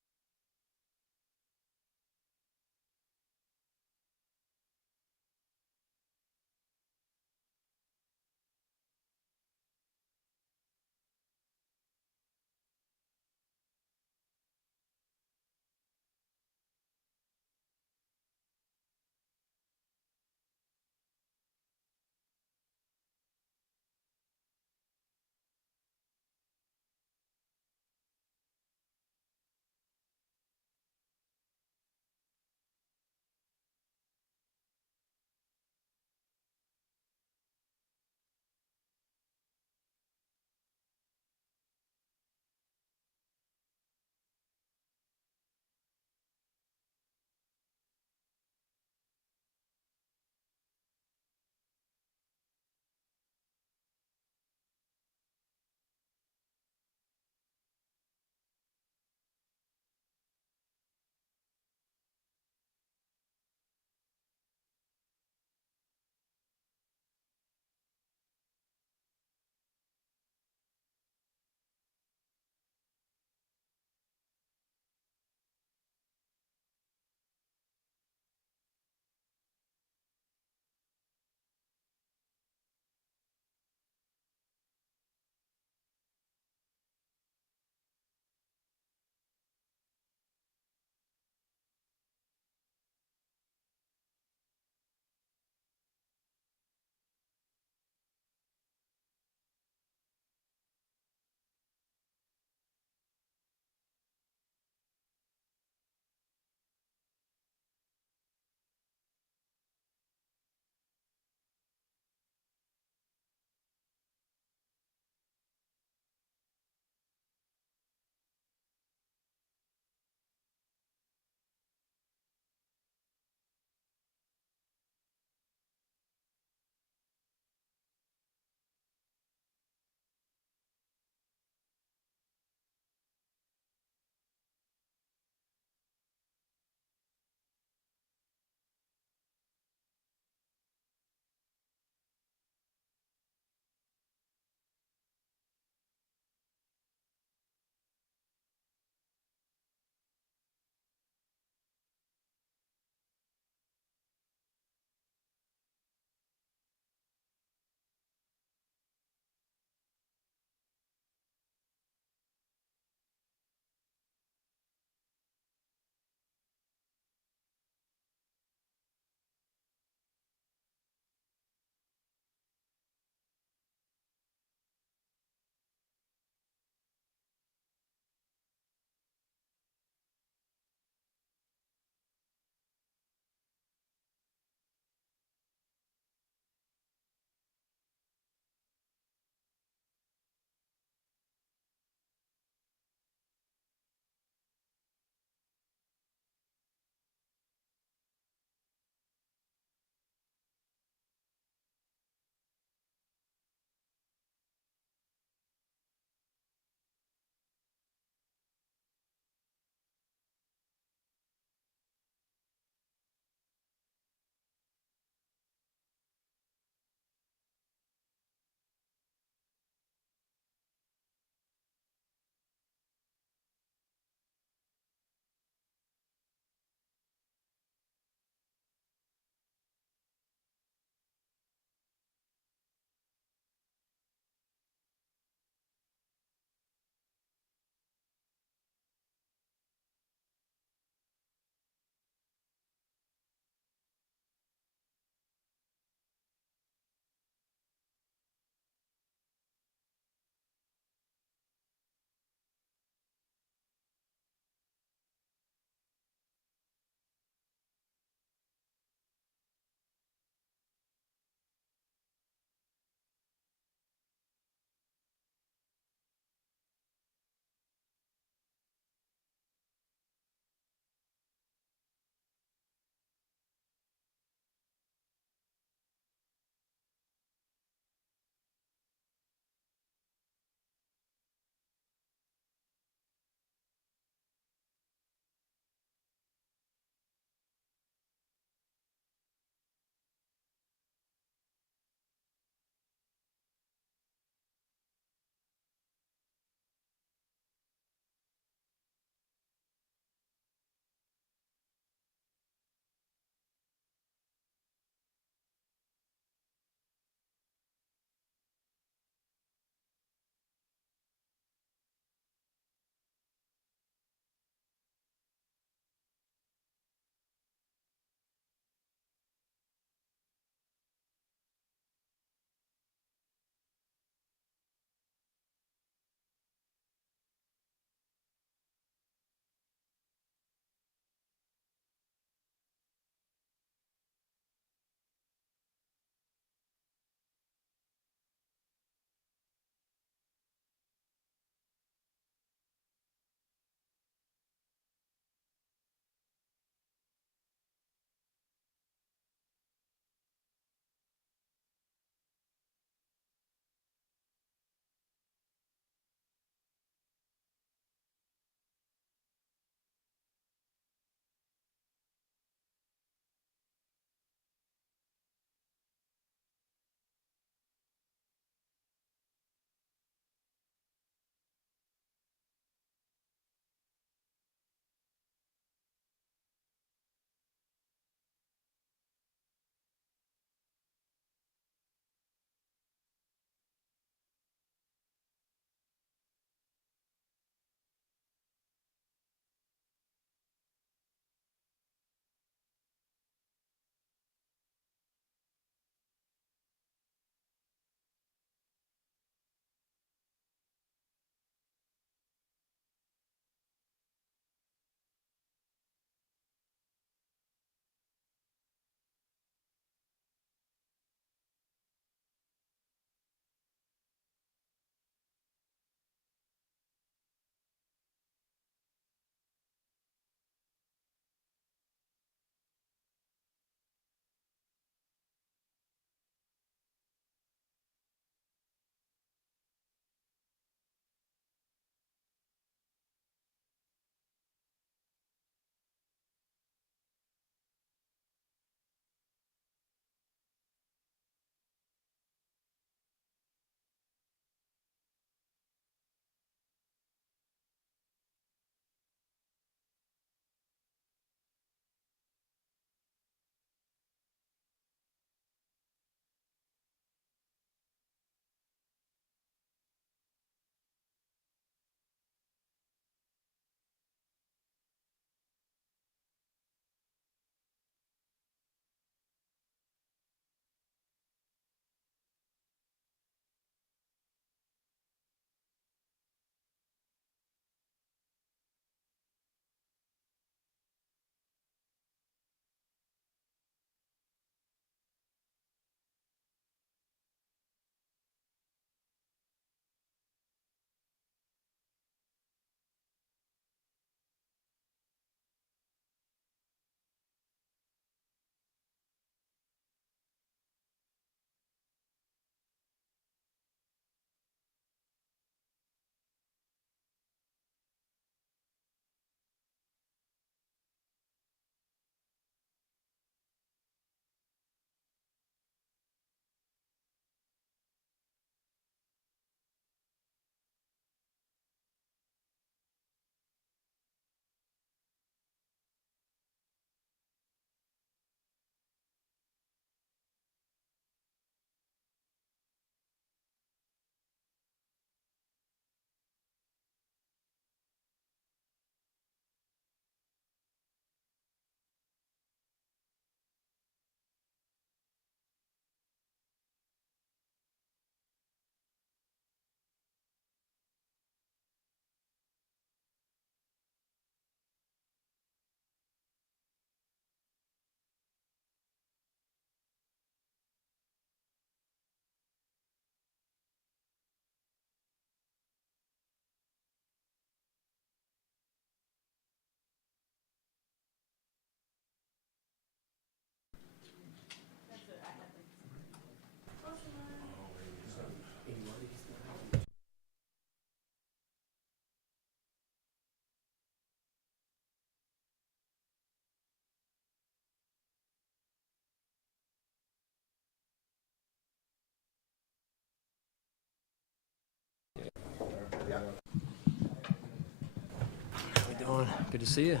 Going. Good to see you.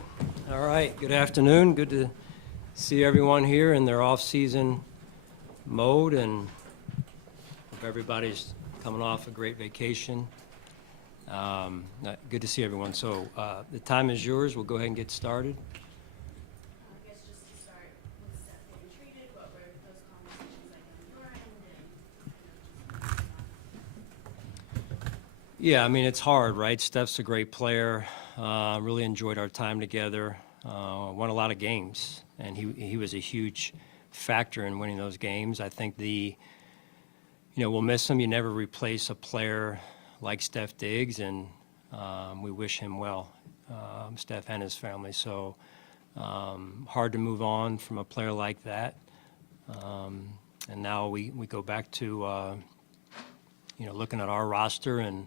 All right, good afternoon. Good to see everyone here in their off-season mode, and hope everybody's coming off a great vacation. Good to see everyone. So the time is yours. We'll go ahead and get started. I guess just to start with Steph getting treated, what were those conversations like on your end, and Yeah, I mean, it's hard, right? Steph's a great player. Really enjoyed our time together. Won a lot of games, and he was a huge factor in winning those games. I think we'll miss him. You never replace a player like Steph Diggs, and we wish him well, Steph and his family. So hard to move on from a player like that. And now we go back to looking at our roster and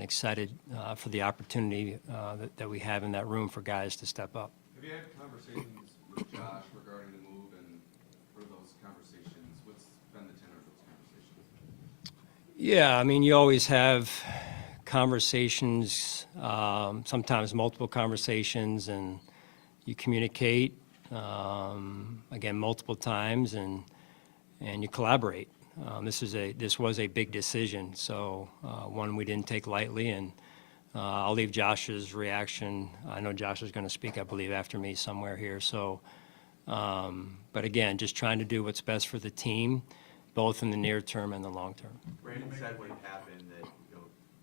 excited for the opportunity that we have in that room for guys to step up. Have you had conversations with Josh regarding the move, and for those conversations, what's been the tenor of those conversations? Yeah, I mean, you always have conversations, sometimes multiple conversations, and you communicate, again, multiple times, and you collaborate. This was a big decision, so one we didn't take lightly, and I'll leave Josh's reaction. I know Josh is going to speak, I believe, after me somewhere here. So, but again, just trying to do what's best for the team, both in the near term and the long term. Brandon said when it happened that,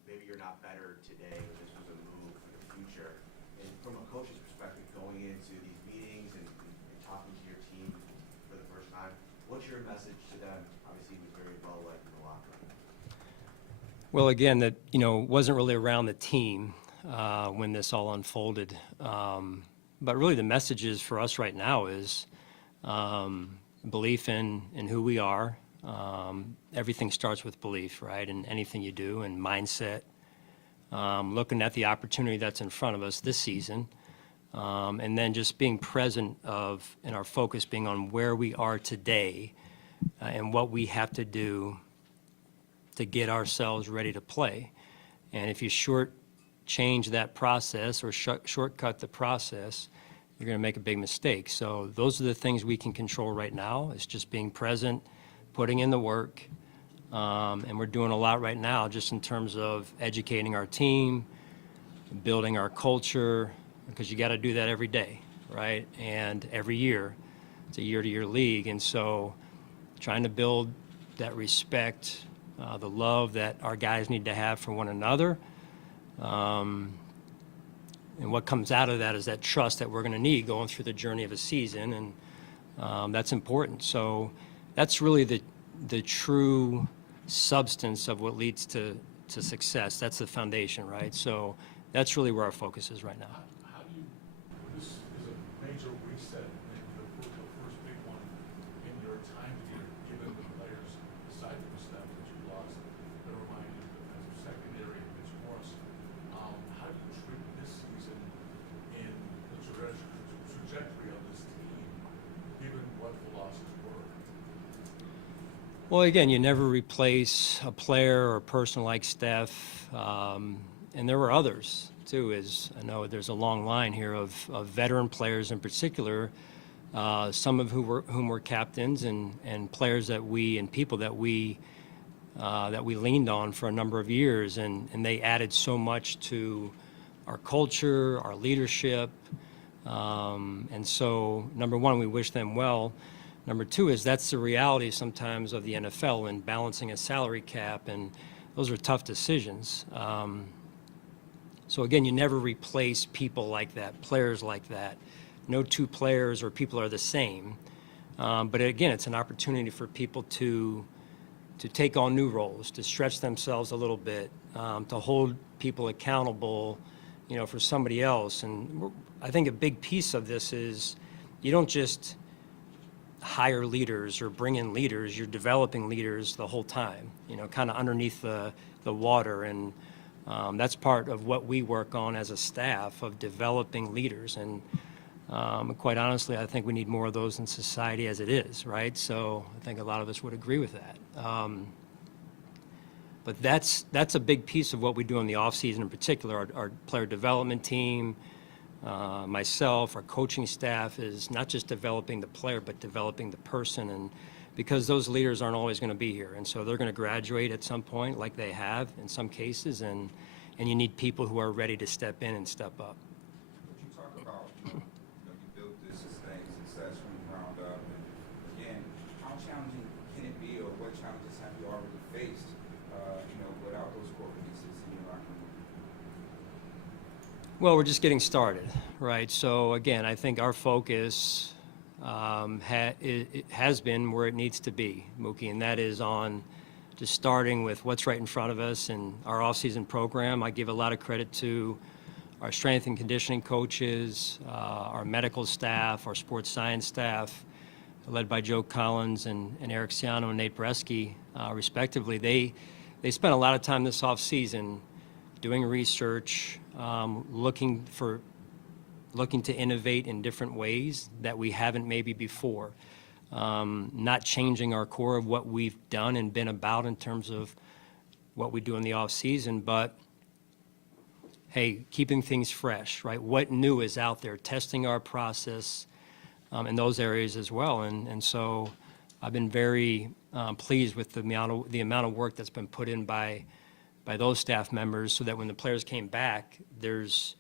maybe you're not better today, but this was a move for the future. And from a coach's perspective, going into these meetings and talking to your team for the first time, what's your message to them? Obviously, he was very well liked in the locker room. Well, again, that wasn't really around the team when this all unfolded, but really the message is for us right now is belief in who we are. Everything starts with belief, right? In anything you do, and mindset. Looking at the opportunity that's in front of us this season, and then just being present and our focus being on where we are today and what we have to do to get ourselves ready to play. And if you shortchange that process or shortcut the process, you're going to make a big mistake. So those are the things we can control right now. It's just being present, putting in the work, and we're doing a lot right now just in terms of educating our team, building our culture, because you got to do that every day, right? And every year. It's a year-to-year league, and so trying to build that respect, the love that our guys need to have for one another. And what comes out of that is that trust that we're going to need going through the journey of a season, and that's important. So that's really the true substance of what leads to success. That's the foundation, right? So that's really where our focus is right now. How do you, this is a major reset, and the first big one in your time here, given the players, aside from the staff that you lost, that remind you of the defensive secondary, Mitch Morris. How do you treat this season in the trajectory of this team, given what the losses were? Well, again, you never replace a player or a person like Steph, and there were others too. As I know, there's a long line here of veteran players in particular, some of whom were captains and players and people that we leaned on for a number of years, and they added so much to our culture, our leadership, and so number one, we wish them well. Number two is that's the reality sometimes of the NFL and balancing a salary cap, and those are tough decisions. So again, you never replace people like that, players like that. No two players or people are the same. But again, it's an opportunity for people to take on new roles, to stretch themselves a little bit, to hold people accountable, for somebody else. And I think a big piece of this is you don't just hire leaders or bring in leaders, you're developing leaders the whole time, kind of underneath the water. And that's part of what we work on as a staff, of developing leaders. And quite honestly, I think we need more of those in society as it is, right? So I think a lot of us would agree with that. But that's a big piece of what we do in the off season in particular, our player development team, myself, our coaching staff, is not just developing the player, but developing the person. And because those leaders aren't always going to be here, and so they're going to graduate at some point, like they have in some cases, and you need people who are ready to step in and step up. But you talk about, you built this sustained success from the ground up, and again, how challenging can it be, or what challenges have you already faced, without those core pieces in your locker room? Well, we're just getting started, right? So again, I think our focus it has been where it needs to be, Mookie, and that is on just starting with what's right in front of us and our off-season program. I give a lot of credit to our strength and conditioning coaches, our medical staff, our sports science staff, led by Joe Collins and Eric Ciano and Nate Bresky, respectively. They spent a lot of time this off-season doing research, looking to innovate in different ways that we haven't maybe before. Not changing our core of what we've done and been about in terms of what we do in the off-season, but hey, keeping things fresh, right? What new is out there? Testing our process in those areas as well. And so I've been very pleased with the amount of work that's been put in by those staff members, so that when the players came back, there's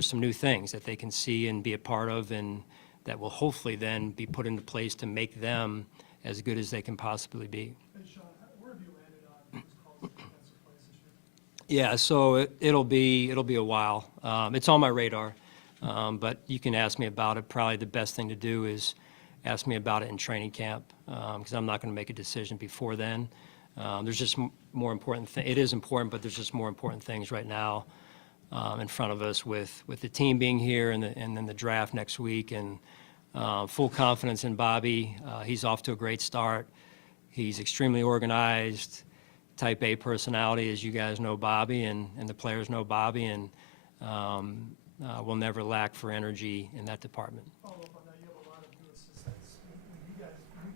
some new things that they can see and be a part of, and that will hopefully then be put into place to make them as good as they can possibly be. Hey, Sean, where have you landed on who's called the defensive plays this year? Yeah, so it'll be a while. It's on my radar, but you can ask me about it. Probably the best thing to do is ask me about it in training camp, because I'm not going to make a decision before then. There's just more important things. It is important, but there's just more important things right now in front of us with the team being here and then the draft next week. And full confidence in Bobby. He's off to a great start. He's extremely organized, type A personality, as you guys know Bobby, and the players know Bobby, and will never lack for energy in that department. Follow up on that, you have a lot of new assistants. When you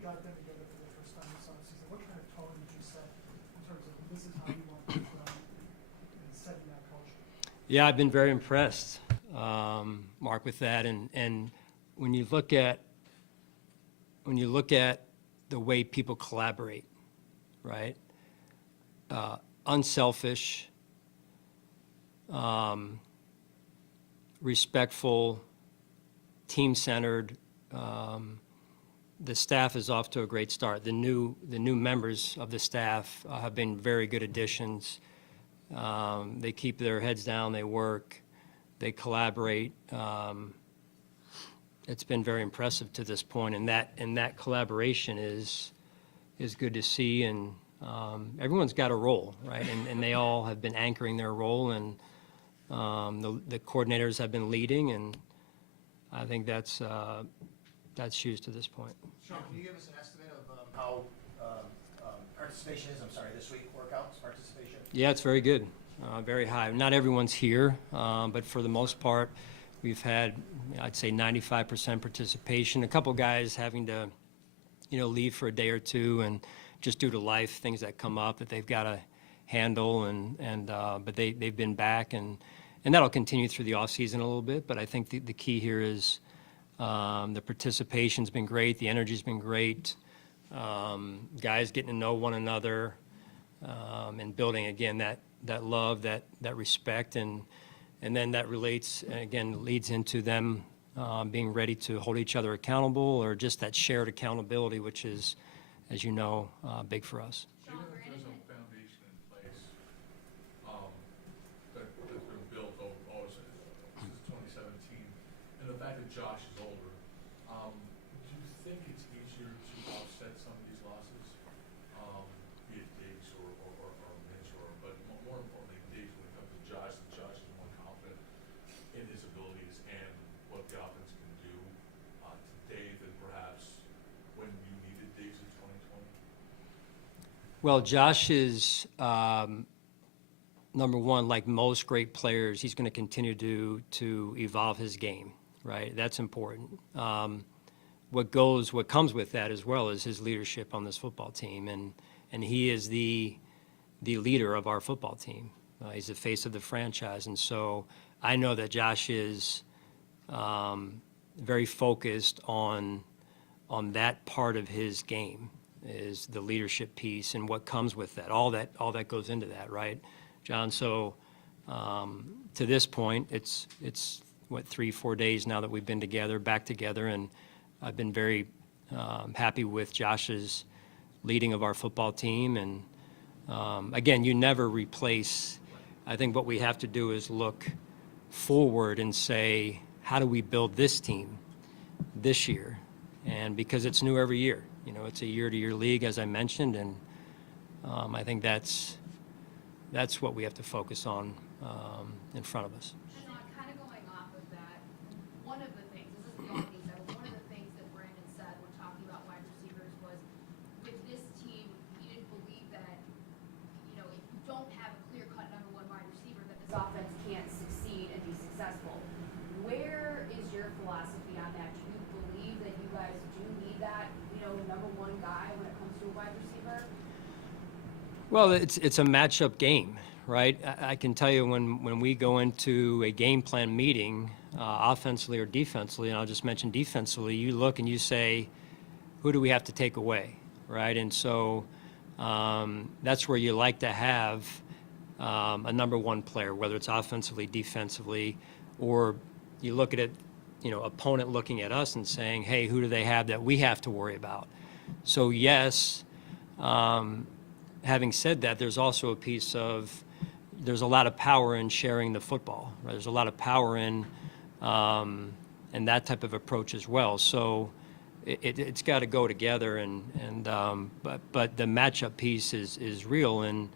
got them together for the first time this offseason, what kind of tone did you set in terms of this is how you want to run and setting that culture? Yeah, I've been very impressed, Mark, with that. And when you look at the way people collaborate, right? Unselfish, respectful, team-centered. The staff is off to a great start. The new members of the staff have been very good additions. They keep their heads down, they work, they collaborate. It's been very impressive to this point, and that collaboration is good to see. And everyone's got a role, right? And they all have been anchoring their role, and the coordinators have been leading, and I think that's huge to this point. Sean, can you give us an estimate of how participation is, this week, workouts, participation? Yeah, it's very good, very high. Not everyone's here, but for the most part, we've had, I'd say, 95% participation. A couple guys having to, leave for a day or two, and just due to life, things that come up that they've got to handle, but they've been back, and that'll continue through the off season a little bit. But I think the key here is the participation's been great, the energy's been great, guys getting to know one another, and building again that love, that respect, and then that leads into them being ready to hold each other accountable, or just that shared accountability, which is, as you know, big for us. Even if there's a foundation in place that's been built since 2017, and the fact that Josh is older, do you think it's easier to offset some of these losses, be it Diggs or Mitch, but more importantly, Diggs, when it comes to Josh, that Josh is more confident in his abilities and what the offense can do today than perhaps when you needed Diggs in 2020? Well, Josh is, number one, like most great players, he's going to continue to evolve his game, right? That's important. What comes with that as well is his leadership on this football team, and he is the leader of our football team. He's the face of the franchise, and so I know that Josh is very focused on that part of his game, is the leadership piece and what comes with that. All that goes into that, right, John? So to this point, it's what, 3-4 days now that we've been back together, and I've been very happy with Josh's leading of our football team. And again, you never replace. I think what we have to do is look forward and say, how do we build this team this year? And because it's new every year, it's a year-to-year league, as I mentioned, and I think that's what we have to focus on in front of us. Kind of going off of that, one of the things, this is the only thing, one of the things that Brandon said when talking about wide receivers was, with this team, he didn't believe that, if you don't have a clear-cut number one wide receiver, that this offense can't succeed and be successful. Where is your philosophy on that? Do you believe that you guys do need that, number one guy when it comes to a wide receiver? Well, it's a matchup game, right? I can tell you when we go into a game plan meeting, offensively or defensively, and I'll just mention defensively, you look and you say, who do we have to take away, right? And so that's where you like to have a number one player, whether it's offensively, defensively, or you look at it, opponent looking at us and saying, hey, who do they have that we have to worry about? So yes, having said that, there's also a piece of, there's a lot of power in sharing the football, right? There's a lot of power in that type of approach as well. So it's got to go together, but the matchup piece is real, and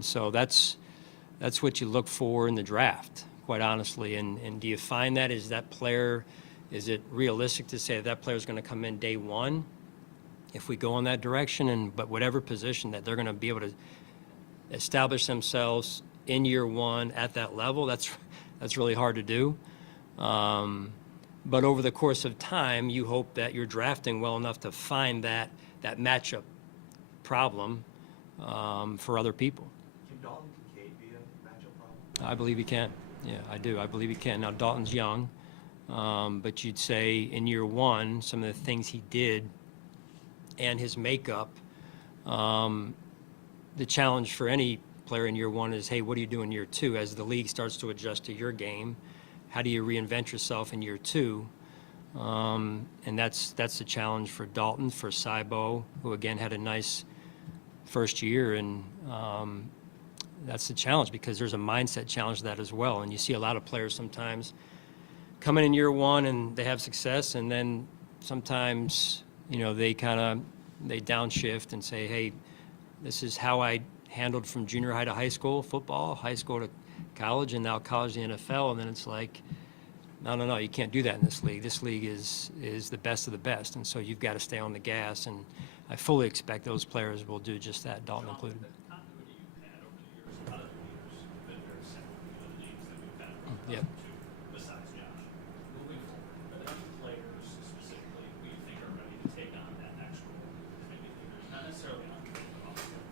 so that's what you look for in the draft, quite honestly. And do you find that? Is it realistic to say that player is going to come in day one if we go in that direction? But whatever position that they're going to be able to establish themselves in year one at that level, that's really hard to do. But over the course of time, you hope that you're drafting well enough to find that matchup problem for other people. Can Dalton Kincaid be a matchup problem? I believe he can. Yeah, I do. I believe he can. Now, Dalton's young, but you'd say in year one, some of the things he did and his makeup, the challenge for any player in year one is, hey, what do you do in year two? As the league starts to adjust to your game, how do you reinvent yourself in year two? And that's the challenge for Dalton, for Saibo, who again had a nice first year, and that's the challenge, because there's a mindset challenge to that as well. And you see a lot of players sometimes come in year one and they have success, and then sometimes they downshift and say, hey, this is how I handled from junior high to high school football, high school to college, and now college to NFL. And then it's like, no, you can't do that in this league. This league is the best of the best, and so you've got to stay on the gas. And I fully expect those players will do just that, Dalton included. The continuity you've had over the years, a lot of the leaders have been very similar to the names that we've had Yep. besides Josh. Moving forward, are there any players specifically who you think are ready to take on that next role? Maybe leaders, not necessarily on the field, but off the field.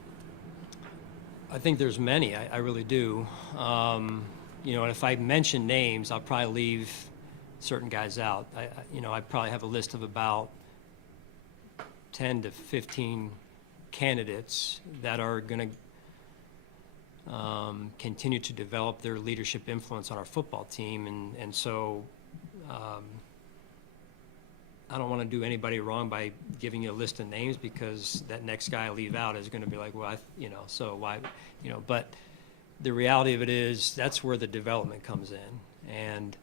I think there's many. I really do. And if I mention names, I'll probably leave certain guys out. I probably have a list of about 10 to 15 candidates that are going to continue to develop their leadership influence on our football team. And so I don't want to do anybody wrong by giving you a list of names, because that next guy I leave out is going to be like, well, so why, but the reality of it is that's where the development comes in. And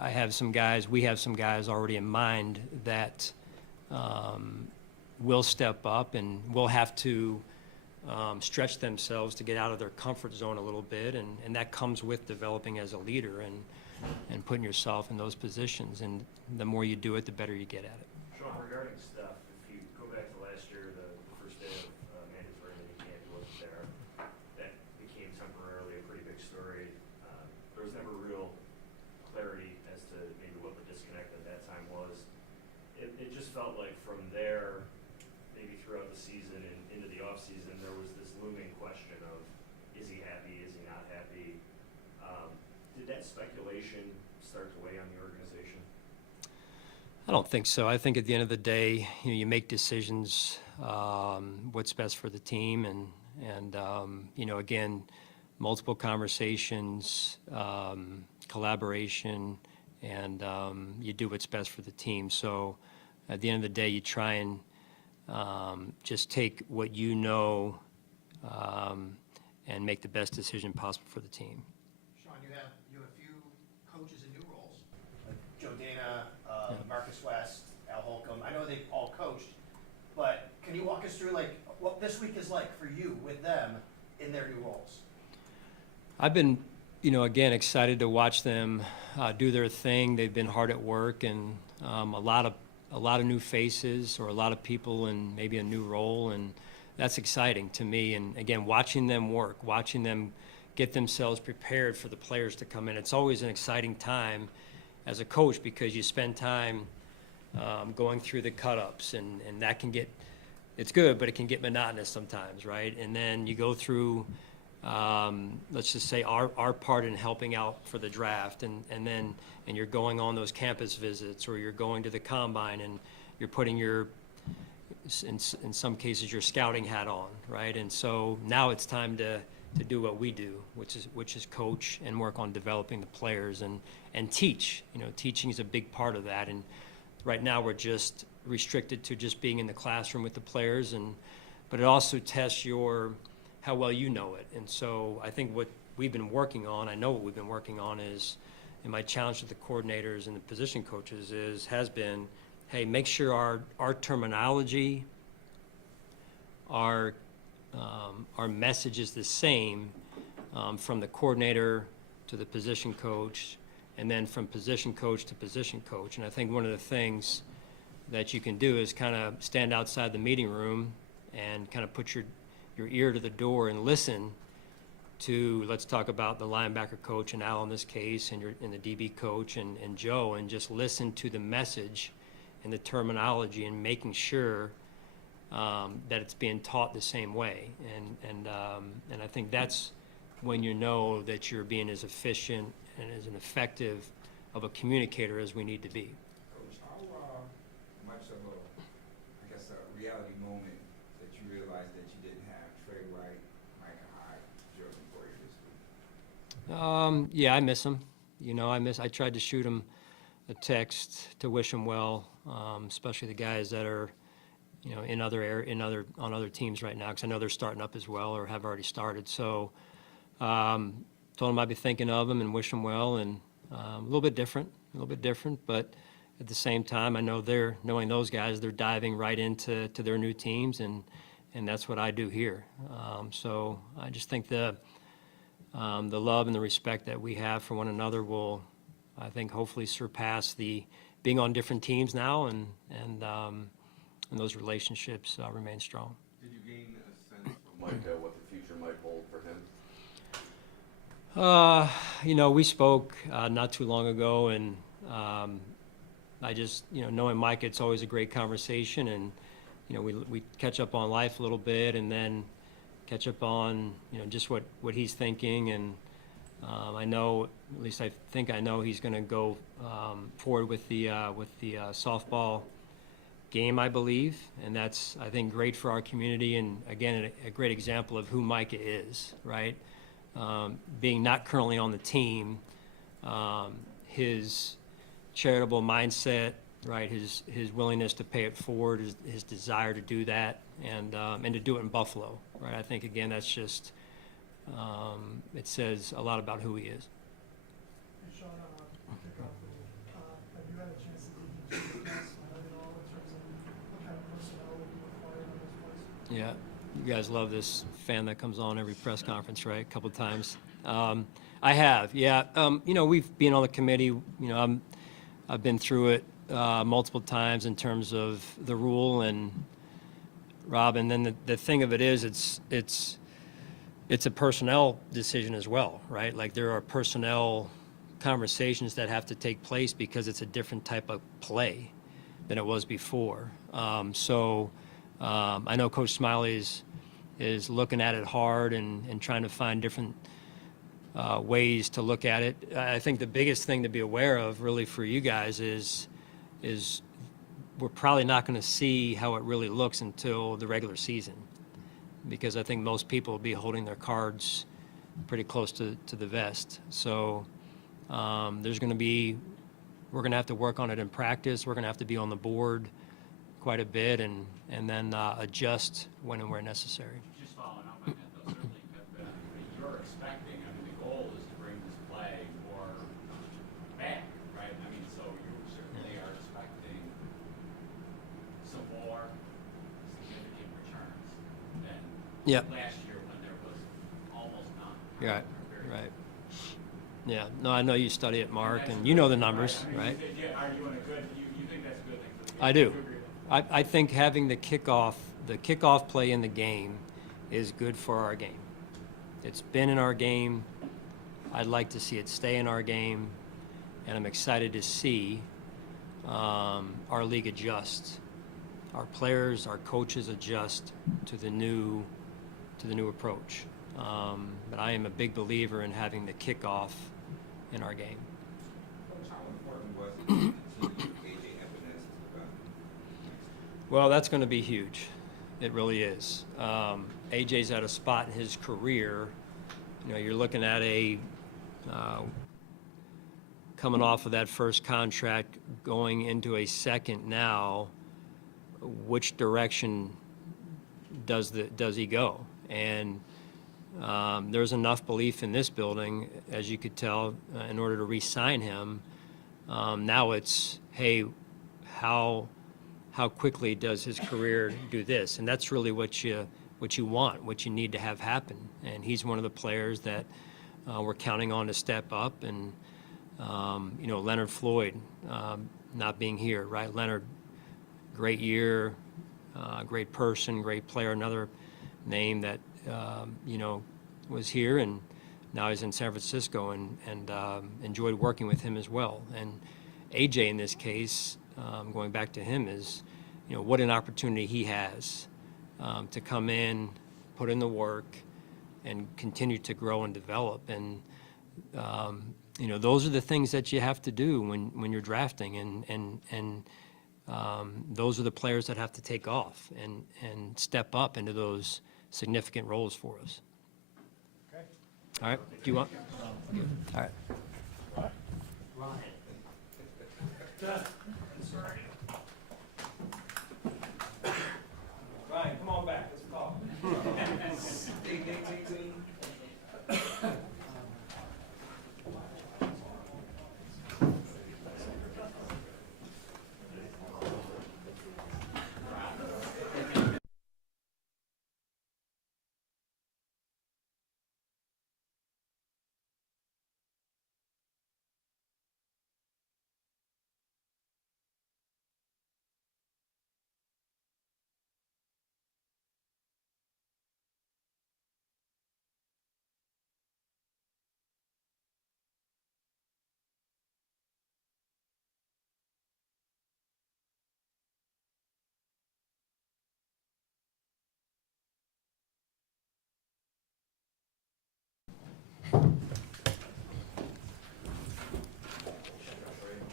we have some guys already in mind that will step up and will have to stretch themselves to get out of their comfort zone a little bit, and that comes with developing as a leader and putting yourself in those positions, and the more you do it, the better you get at it. Sean, regarding stuff, if you go back to last year, the first day of mandatory minicamp, he wasn't there. That became temporarily a pretty big story. There was never real clarity as to maybe what the disconnect at that time was. It just felt like from there, maybe throughout the season and into the off season, there was this looming question of, is he happy, is he not happy? Did that speculation start to weigh on the organization? I don't think so. I think at the end of the day, you make decisions, what's best for the team, and again, multiple conversations, collaboration, and you do what's best for the team. So at the end of the day, you try and just take what you know and make the best decision possible for the team. Sean, you have a few coaches in new roles, like Joe Dana, Marcus West, Al Holcomb. I know they've all coached, but can you walk us through like what this week is like for you with them in their new roles? I've been, again, excited to watch them do their thing. They've been hard at work, and a lot of new faces, or a lot of people in maybe a new role, and that's exciting to me. And again, watching them work, watching them get themselves prepared for the players to come in. It's always an exciting time as a coach, because you spend time going through the cut-ups, and that can get, it's good, but it can get monotonous sometimes, right? And then you go through, let's just say our part in helping out for the draft, and you're going on those campus visits, or you're going to the combine, and you're putting your, in some cases, your scouting hat on, right? And so now it's time to do what we do, which is coach and work on developing the players and teach. Teaching is a big part of that. And right now we're just restricted to just being in the classroom with the players, but it also tests how well you know it. And so I think what we've been working on, I know what we've been working on is, and my challenge to the coordinators and the position coaches has been, hey, make sure our terminology, our message is the same from the coordinator to the position coach, and then from position coach to position coach. And I think one of the things that you can do is kind of stand outside the meeting room and kind of put your ear to the door and listen to, let's talk about the linebacker coach and Al in this case, and the DB coach and Joe, and just listen to the message and the terminology, and making sure that it's being taught the same way. And I think that's when you know that you're being as efficient and as an effective of a communicator as we need to be. Coach, how much of a reality moment that you realized that you didn't have Trey White, Micah Hyde, Jordan Poyer this week? Yeah, I miss him. I tried to shoot him a text to wish him well, especially the guys that are, on other teams right now, because I know they're starting up as well, or have already started. So, told him I'd be thinking of him and wish him well, and a little bit different, but at the same time, I know knowing those guys, they're diving right into their new teams, and that's what I do here. So I just think the love and the respect that we have for one another will, I think, hopefully surpass the being on different teams now, and those relationships remain strong. Did you gain a sense from Micah what the future might hold for him? We spoke not too long ago, and I just, knowing Mike, it's always a great conversation, and we catch up on life a little bit, and then catch up on just what he's thinking, and I know, at least I think I know, he's going to go forward with the softball game, I believe, and that's, I think, great for our community, and again, a great example of who Micah is, right? Being not currently on the team, his charitable mindset, right? His willingness to pay it forward, his desire to do that, and to do it in Buffalo, right? I think, again, that's just, it says a lot about who he is. Hey, Sean, kickoff, have you had a chance to dig into the past at all in terms of what kind of personnel will be required on those plays? Yeah, you guys love this fan that comes on every press conference, right? A couple times. I have, yeah. We've been on the committee. I've been through it multiple times in terms of the rule, and Rob. And then the thing of it is, it's a personnel decision as well, right? Like, there are personnel conversations that have to take place because it's a different type of play than it was before. I know Coach Smiley is looking at it hard and trying to find different ways to look at it. I think the biggest thing to be aware of, really, for you guys is we're probably not going to see how it really looks until the regular season, because I think most people will be holding their cards pretty close to the vest. So we're going to have to work on it in practice. We're going to have to be on the board quite a bit, and then adjust when and where necessary. Just following up on that, though, certainly, you're expecting, I mean, the goal is to bring this play more back, right? I mean, so you certainly are expecting some more significant returns than Yep. last year when there was almost none. Right, right. Yeah, no, I know you study it, Mark, and you know the numbers, right? Are you in a good, you think that's a good thing for the game? I do. You agree with that? I think having the kickoff play in the game is good for our game. It's been in our game. I'd like to see it stay in our game, and I'm excited to see our league adjust, our players, our coaches adjust to the new approach. But I am a big believer in having the kickoff in our game. How important was it to continue AJ Epinez as the backup? Well, that's going to be huge. It really is. AJ's at a spot in his career. You know, you're looking at coming off of that first contract, going into a second now. Which direction does he go? And there's enough belief in this building, as you could tell, in order to re-sign him. Now it's, hey, how quickly does his career do this? And that's really what you want, what you need to have happen. And he's one of the players that we're counting on to step up. And you know, Leonard Floyd not being here, right? Leonard, great year, great person, great player. Another name that you know, was here, and now he's in San Francisco, and enjoyed working with him as well. And AJ, in this case, going back to him, is, you know, what an opportunity he has to come in, put in the work, and continue to grow and develop. And you know, those are the things that you have to do when you're drafting, and those are the players that have to take off and step up into those significant roles for us. Okay. All right. Do you want? All right. Ryan. Sorry. Ryan, come on back. Let's talk.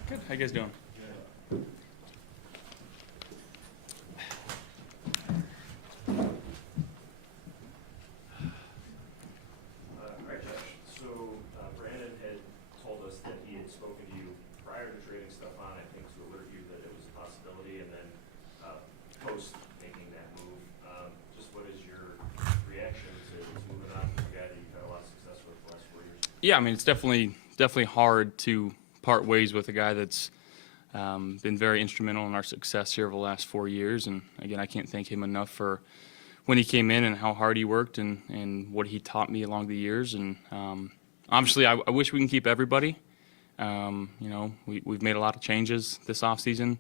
Good. How you guys doing? All right, Josh. So Brandon had told us that he had spoken to you prior to trading stuff on, I think, to alert you that it was a possibility, and then post making that move. Just what is your reaction to moving on from a guy that you've had a lot of success with the last 4 years? Yeah, I mean, it's definitely hard to part ways with a guy that's been very instrumental in our success here over the last 4 years. And again, I can't thank him enough for when he came in and how hard he worked and what he taught me along the years. And obviously, I wish we can keep everybody. You know, we've made a lot of changes this offseason,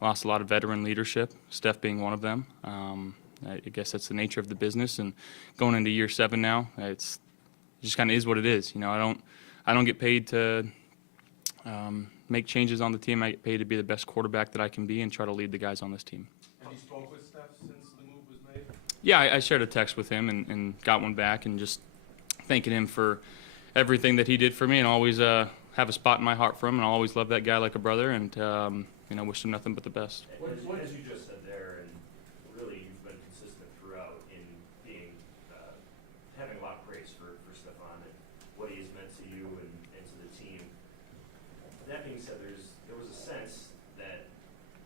lost a lot of veteran leadership, Steph being one of them. I guess that's the nature of the business. And going into year 7 now, it just kind of is what it is. You know, I don't get paid to make changes on the team. I get paid to be the best quarterback that I can be and try to lead the guys on this team. Have you spoke with Steph since the move was made? Yeah, I shared a text with him and got one back, and just thanking him for everything that he did for me, and always have a spot in my heart for him, and I'll always love that guy like a brother, and wish him nothing but the best. As you just said there, and really you've been consistent throughout in being, having a lot of praise for Stefan and what he has meant to you and to the team. That being said, there was a sense that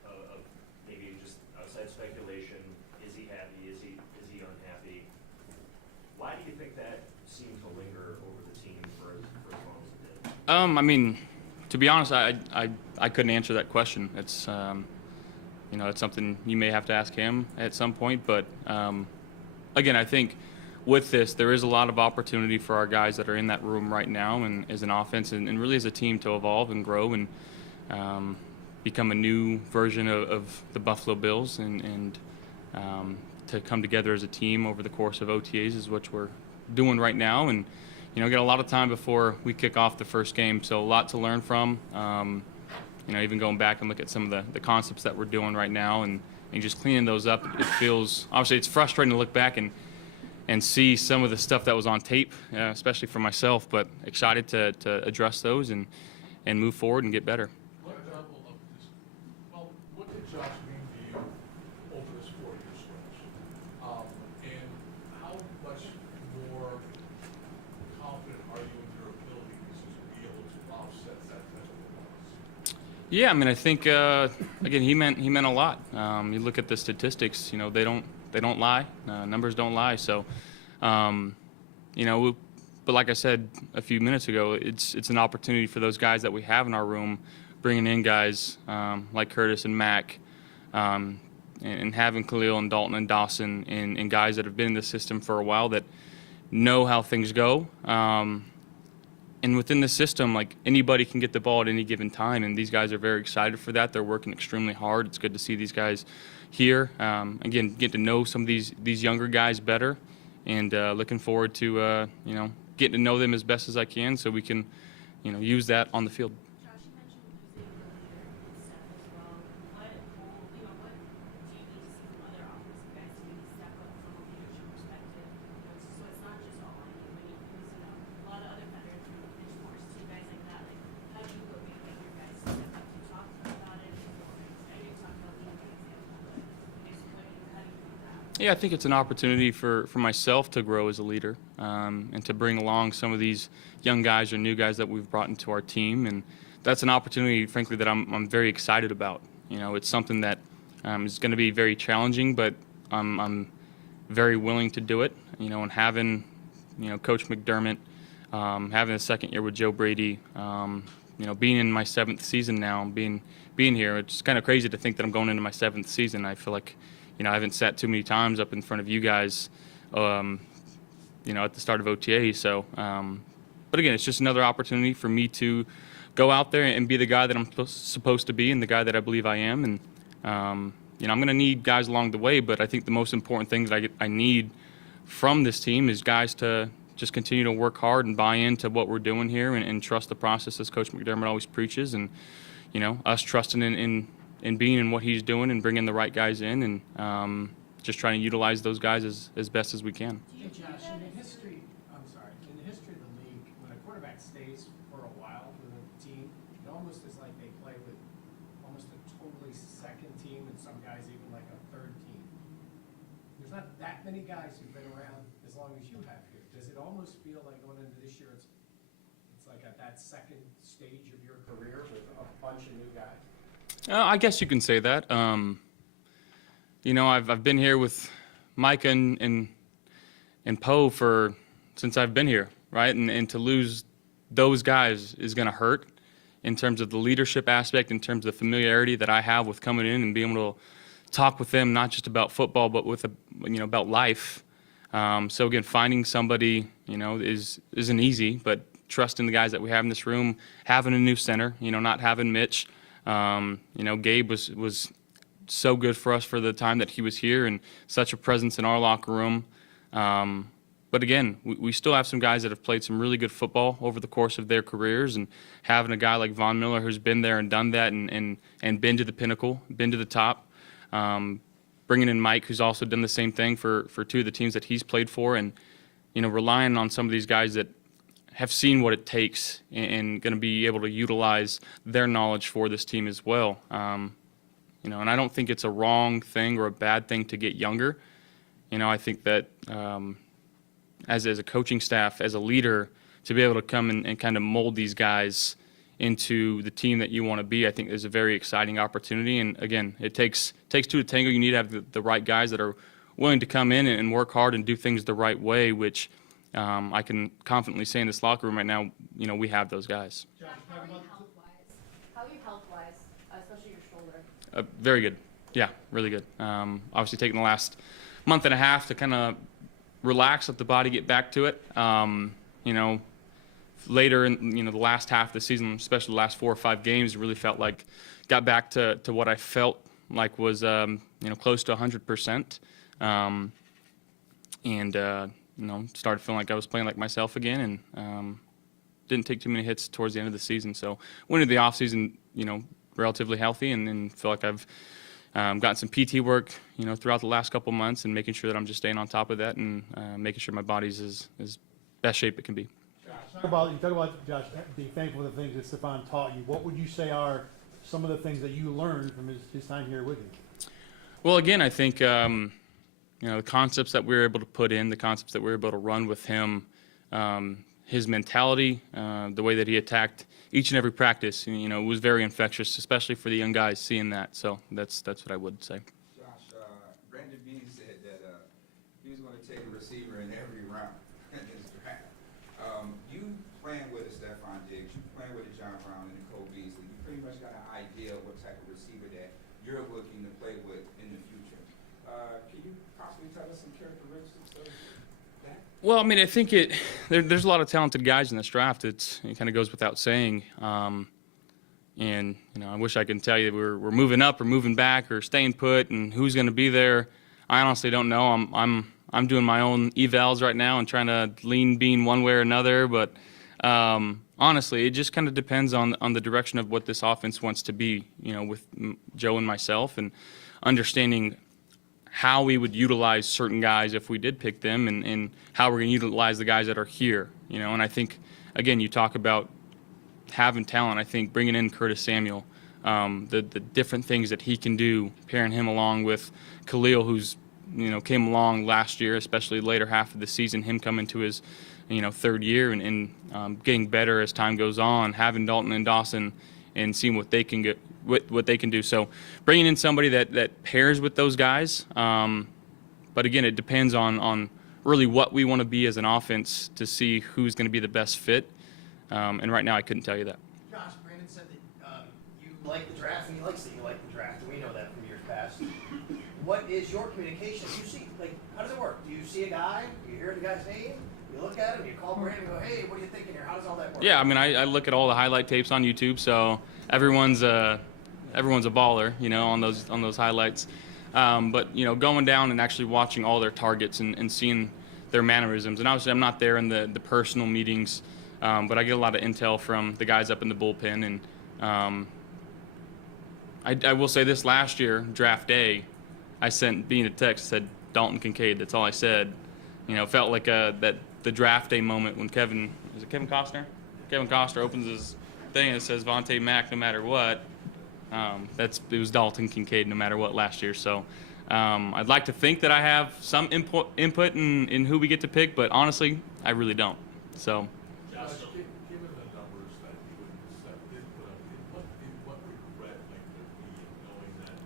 of maybe just outside speculation. Is he happy? Is he unhappy? Why do you think that seemed to linger over the team for as long as it did? To be honest, I couldn't answer that question. It's it's something you may have to ask him at some point. But again, I think with this, there is a lot of opportunity for our guys that are in that room right now, and as an offense, and really as a team, to evolve and grow and become a new version of the Buffalo Bills, and to come together as a team over the course of OTAs is what we're doing right now. And got a lot of time before we kick off the first game, so a lot to learn from. Even going back and look at some of the concepts that we're doing right now, and just cleaning those up. It feels, obviously it's frustrating to look back and see some of the stuff that was on tape, especially for myself, but excited to address those and move forward and get better. What example of this? Well, what did Josh mean to you over this 4-year stretch? And how much more confident are you in your abilities to be able to offset that type of loss? Yeah, I think again, he meant a lot. You look at the statistics, they don't lie. Numbers don't lie. So, but like I said a few minutes ago, it's an opportunity for those guys that we have in our room, bringing in guys like Curtis and Mac, and having Khalil and Dalton and Dawson and guys that have been in the system for a while that know how things go. And within the system, like, anybody can get the ball at any given time, and these guys are very excited for that. They're working extremely hard. It's good to see these guys here. Again, get to know some of these younger guys better, and looking forward to getting to know them as best as I can, so we can use that on the field. Josh, you mentioned losing the leader and Steph as well. What do you need to see from other offensive guys to maybe step up from a leadership perspective? So it's not just all on you. When you lose, a lot of other veterans from the bench force, too, guys like that. Like, how do you go maybe get your guys to step up? Do you talk to them about it? I know you talked about being an example, but how do you do that? Yeah, I think it's an opportunity for myself to grow as a leader, and to bring along some of these young guys or new guys that we've brought into our team. And that's an opportunity, frankly, that I'm very excited about. It's something that is going to be very challenging, but I'm very willing to do it. And having, Coach McDermott, having a second year with Joe Brady, being in my 7th season now, being here, it's kind of crazy to think that I'm going into my 7th season. I feel like, I haven't sat too many times up in front of you guys, at the start of OTA. So, but again, it's just another opportunity for me to go out there and be the guy that I'm supposed to be, and the guy that I believe I am. And, I'm going to need guys along the way, but I think the most important thing that I need from this team is guys to just continue to work hard and buy into what we're doing here, and trust the process, as Coach McDermott always preaches. And, us trusting in being in what he's doing and bringing the right guys in, and just trying to utilize those guys as best as we can. Hey, Josh, in the history of the league, when a quarterback stays for a while with a team, it almost is like they play with almost a totally second team, and some guys even like a third team. There's not that many guys who've been around as long as you have here. Does it almost feel like going into this year, it's like at that second stage of your career with a bunch of new guys? I guess you can say that. I've been here with Micah and Poe since I've been here, right? And to lose those guys is going to hurt in terms of the leadership aspect, in terms of the familiarity that I have with coming in and being able to talk with them, not just about football, but about life. So again, finding somebody, isn't easy, but trusting the guys that we have in this room, having a new center, not having Mitch. Gabe was so good for us for the time that he was here, and such a presence in our locker room. But again, we still have some guys that have played some really good football over the course of their careers, and having a guy like Von Miller who's been there and done that, and been to the pinnacle, been to the top. Bringing in Mike, who's also done the same thing for 2 of the teams that he's played for, and relying on some of these guys that have seen what it takes and going to be able to utilize their knowledge for this team as well. And I don't think it's a wrong thing or a bad thing to get younger. I think that as a coaching staff, as a leader, to be able to come and kind of mold these guys into the team that you want to be, I think is a very exciting opportunity. And again, it takes two to tango. You need to have the right guys that are willing to come in and work hard and do things the right way, which I can confidently say in this locker room right now, we have those guys. How are you health-wise? How are you health-wise, especially your shoulder? Very good. Yeah, really good. Obviously taking the last month and a half to kind of relax, let the body get back to it. Later in the last half of the season, especially the last 4 or 5 games, really felt like got back to what I felt like was close to 100%. Started feeling like I was playing like myself again, and didn't take too many hits towards the end of the season. So went into the off season, relatively healthy, and feel like I've gotten some PT work, throughout the last couple months, and making sure that I'm just staying on top of that and making sure my body's as best shape it can be. You talk about Josh being thankful for the things that Stefan taught you. What would you say are some of the things that you learned from his time here with you? Well, again, I think the concepts that we were able to put in, the concepts that we were able to run with him, his mentality, the way that he attacked each and every practice, it was very infectious, especially for the young guys seeing that. So that's what I would say. Josh, Brandon Beane said that he was going to take a receiver in every round in this draft. You playing with a Stephon Diggs, you playing with a John Brown and a Cole Beasley, you pretty much got an idea of what type of receiver that you're looking to play with in the future. Can you possibly tell us some characteristics of that? Well, I think there's a lot of talented guys in this draft. It kind of goes without saying. And I wish I could tell you we're moving up or moving back or staying put and who's going to be there. I honestly don't know. I'm doing my own evals right now and trying to lean Beane one way or another. But honestly, it just kind of depends on the direction of what this offense wants to be. With Joe and myself, and understanding how we would utilize certain guys if we did pick them, and how we're going to utilize the guys that are here. And I think, again, you talk about having talent. I think bringing in Curtis Samuel, the different things that he can do, pairing him along with Khalil, who's came along last year, especially later half of the season, him coming to his third year and getting better as time goes on, having Dalton and Dawson and seeing what they can get, what they can do. So bringing in somebody that pairs with those guys. But again, it depends on really what we want to be as an offense to see who's going to be the best fit. And right now, I couldn't tell you that. Josh, Brandon said that you like the draft, and he likes that you like the draft, and we know that from years past. What is your communication? Do you see, how does it work? Do you see a guy, you hear the guy's name, you look at him, you call Brandon and go, hey, what are you thinking here? How does all that work? Yeah, I look at all the highlight tapes on YouTube, so everyone's a baller, on those highlights. But going down and actually watching all their targets and seeing their mannerisms. And obviously, I'm not there in the personal meetings, but I get a lot of intel from the guys up in the bullpen. And I will say this: last year, draft day, I sent Beane a text, said Dalton Kincaid. That's all I said. Felt like the draft day moment when Kevin Costner? Kevin Costner opens his thing and it says Vontae Mack no matter what. It was Dalton Kincaid no matter what last year. So I'd like to think that I have some input in who we get to pick, but honestly, I really don't. So. Josh, given the numbers that you and Steph did put up, what regret might there be in knowing that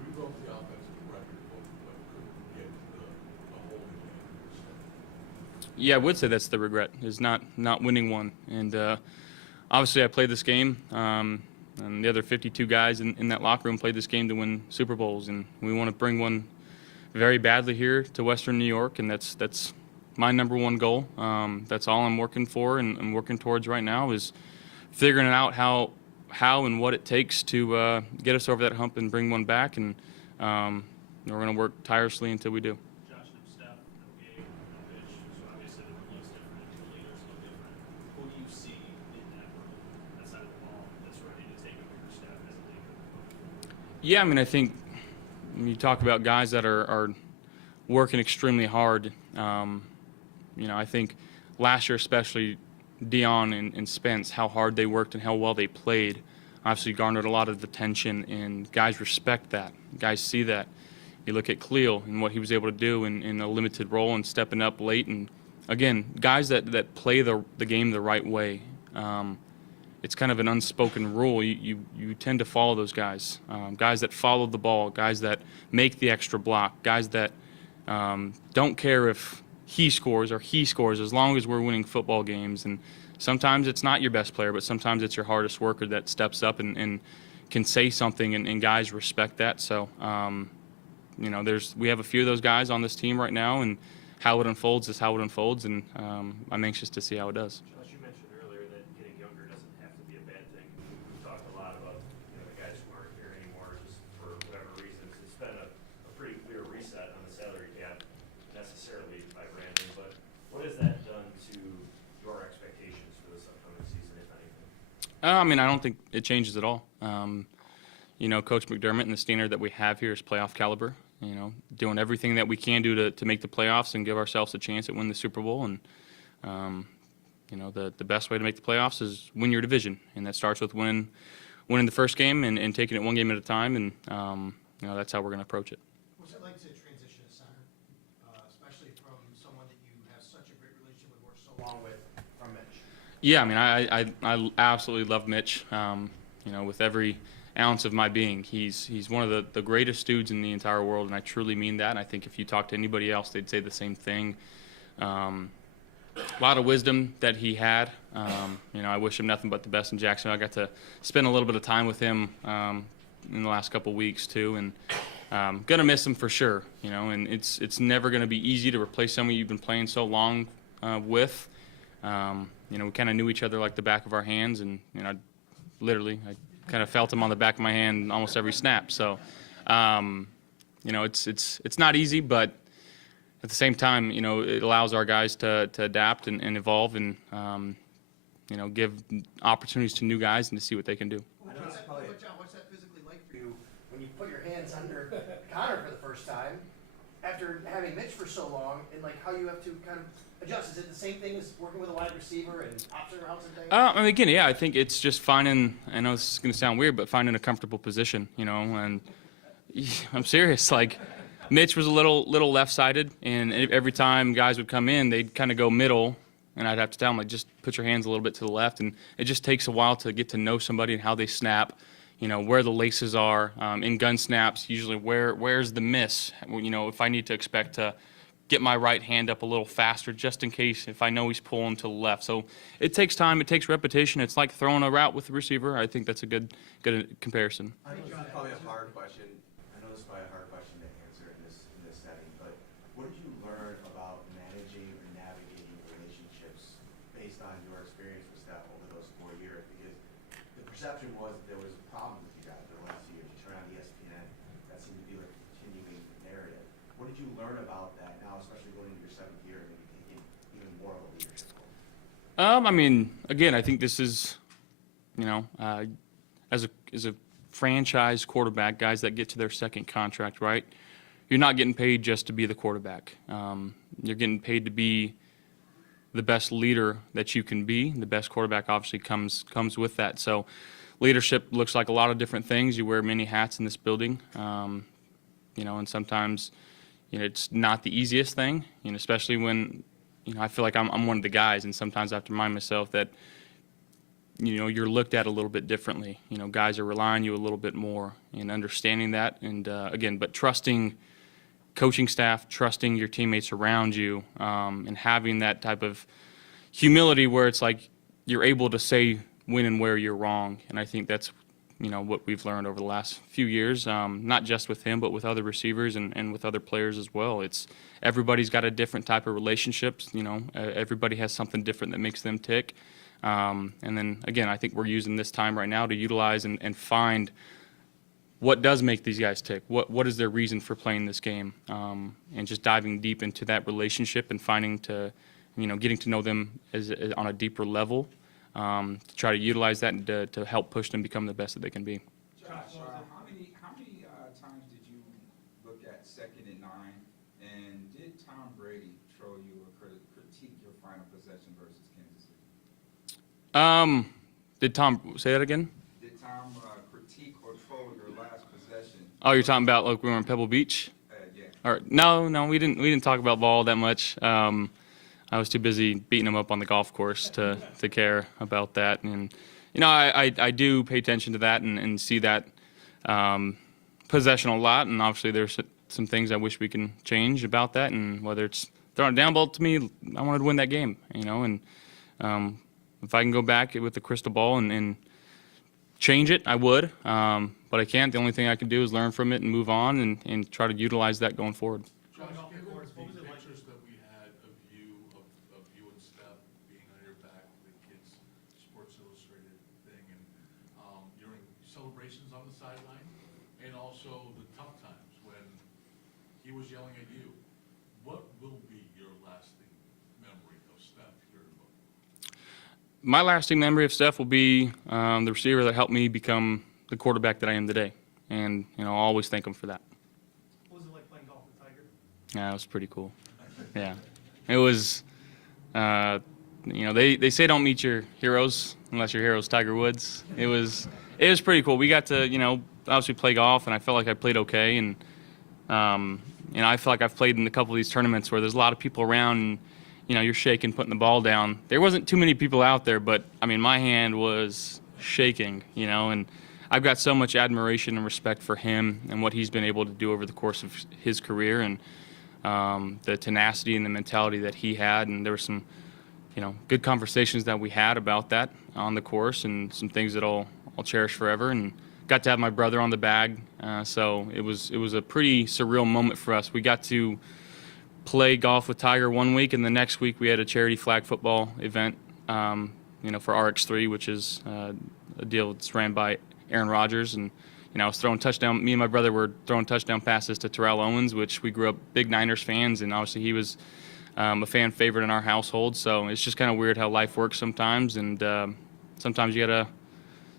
we wrote the offensive record book but couldn't get the whole game? Yeah, I would say that's the regret, is not winning one. And obviously I played this game, and the other 52 guys in that locker room played this game to win Super Bowls, and we want to bring one very badly here to Western New York, and that's my number one goal. That's all I'm working for and I'm working towards right now, is figuring out how and what it takes to get us over that hump and bring one back, and we're going to work tirelessly until we do. Josh, no Steph, no Gabe, no Mitch, so obviously the room looks different, the leaders look different. Who do you see in that room, that side of the ball, that's ready to take a bigger step as a leader? Yeah, I think when you talk about guys that are working extremely hard, I think last year especially, Dion and Spence, how hard they worked and how well they played, obviously garnered a lot of attention, and guys respect that. Guys see that. You look at Cleo and what he was able to do in a limited role and stepping up late. And again, guys that play the game the right way. It's kind of an unspoken rule. You tend to follow those guys. Guys that follow the ball, guys that make the extra block, guys that don't care if he scores or he scores as long as we're winning football games. And sometimes it's not your best player, but sometimes it's your hardest worker that steps up and can say something, and guys respect that. So, we have a few of those guys on this team right now, and how it unfolds is how it unfolds, and I'm anxious to see how it does. Josh, you mentioned earlier that getting younger doesn't have to be a bad thing. We've talked a lot about the guys who aren't here anymore just for whatever reasons. It's been a pretty clear reset on the salary cap, necessarily by Brandon, but what has that done to your expectations for this upcoming season, if anything? I don't think it changes at all. Coach McDermott and the standard that we have here is playoff caliber. Doing everything that we can do to make the playoffs and give ourselves a chance at winning the Super Bowl. And, the best way to make the playoffs is win your division. And that starts with winning the first game and taking it one game at a time. And, that's how we're going to approach it. What's it like to transition to center, especially from someone that you have such a great relationship with, worked so long with, from Mitch? Yeah, I absolutely love Mitch. With every ounce of my being, he's one of the greatest dudes in the entire world, and I truly mean that. And I think if you talk to anybody else, they'd say the same thing. A lot of wisdom that he had. I wish him nothing but the best in Jacksonville. I got to spend a little bit of time with him in the last couple weeks too, and gonna miss him for sure. And it's never gonna be easy to replace someone you've been playing so long with. We kind of knew each other like the back of our hands, and I kind of felt him on the back of my hand almost every snap. So, it's not easy, but at the same time, it allows our guys to adapt and evolve and, give opportunities to new guys and to see what they can do. John, what's that physically like for you when you put your hands under Connor for the first time after having Mitch for so long, and how you have to kind of adjust? Is it the same thing as working with a wide receiver and option routes and things? I think it's just finding, I know this is going to sound weird, but finding a comfortable position, and I'm serious. Mitch was a little left-sided, and every time guys would come in, they'd kind of go middle, and I'd have to tell them, just put your hands a little bit to the left, and it just takes a while to get to know somebody and how they snap, where the laces are. In gun snaps, usually where's the miss, if I need to expect to get my right hand up a little faster just in case if I know he's pulling to the left. So it takes time, it takes repetition. It's like throwing a route with the receiver. I think that's a good comparison. I know this is probably a hard question. I know this is probably a hard question to answer in this setting, but what did you learn about managing or navigating relationships based on your experience with Steph over those 4 years? Because the perception was that there was a problem with you guys for the last 2 years. You turn on ESPN, that seemed to be like a continuing narrative. What did you learn about that now, especially going into your 7th year and maybe taking even more of a leadership role? Again, I think this is, as a franchise quarterback, guys that get to their second contract, right? You're not getting paid just to be the quarterback. You're getting paid to be the best leader that you can be. The best quarterback obviously comes with that. So leadership looks like a lot of different things. You wear many hats in this building, and sometimes, it's not the easiest thing, especially when, I feel like I'm one of the guys, and sometimes I have to remind myself that, you're looked at a little bit differently. Guys are relying on you a little bit more, and understanding that. And but trusting coaching staff, trusting your teammates around you, and having that type of humility where it's like you're able to say when and where you're wrong. And I think that's, what we've learned over the last few years, not just with him, but with other receivers and with other players as well. It's everybody's got a different type of relationships. Everybody has something different that makes them tick. And then, again, I think we're using this time right now to utilize and find what does make these guys tick. What is their reason for playing this game? And just diving deep into that relationship and finding getting to know them as on a deeper level, to try to utilize that and to help push them become the best that they can be. Josh, how many times did you look at 2nd and 9, and did Tom Brady throw you or critique your final possession versus Kansas City? Did Tom say that again? Did Tom critique or troll your last possession? Oh, you're talking about like we were in Pebble Beach? Yeah. Or no, we didn't talk about ball that much. I was too busy beating him up on the golf course to care about that. And you know, I do pay attention to that and see that possession a lot. And obviously, there's some things I wish we can change about that. And whether it's throwing a down ball to me, I wanted to win that game. You know, and if I can go back with the crystal ball and change it, I would. But I can't. The only thing I can do is learn from it and move on and try to utilize that going forward. Josh, what was the pictures that we had of you and Steph being on your back with the kids' Sports Illustrated thing, and during celebrations on the sideline, and also the tough times when he was yelling at you? What will be your lasting memory of Steph here? My lasting memory of Steph will be the receiver that helped me become the quarterback that I am today. And, you know, I'll always thank him for that. What was it like playing golf with Tiger? Yeah, it was pretty cool. Yeah. It was, you know, they say don't meet your heroes unless your hero's Tiger Woods. It was pretty cool. We got to, you know, obviously play golf, and I felt like I played okay. And, you know, I feel like I've played in a couple of these tournaments where there's a lot of people around and, you know, you're shaking, putting the ball down. There wasn't too many people out there, but, I mean, my hand was shaking, you know, and I've got so much admiration and respect for him and what he's been able to do over the course of his career, and the tenacity and the mentality that he had. And there were some, you know, good conversations that we had about that on the course, and some things that I'll cherish forever. And got to have my brother on the bag, so it was a pretty surreal moment for us. We got to play golf with Tiger one week, and the next week we had a charity flag football event, you know, for RX3, which is a deal that's ran by Aaron Rodgers. And you know, I was throwing touchdown. Me and my brother were throwing touchdown passes to Terrell Owens, which we grew up big Niners fans, and obviously he was a fan favorite in our household. So it's just kind of weird how life works sometimes, and sometimes you gotta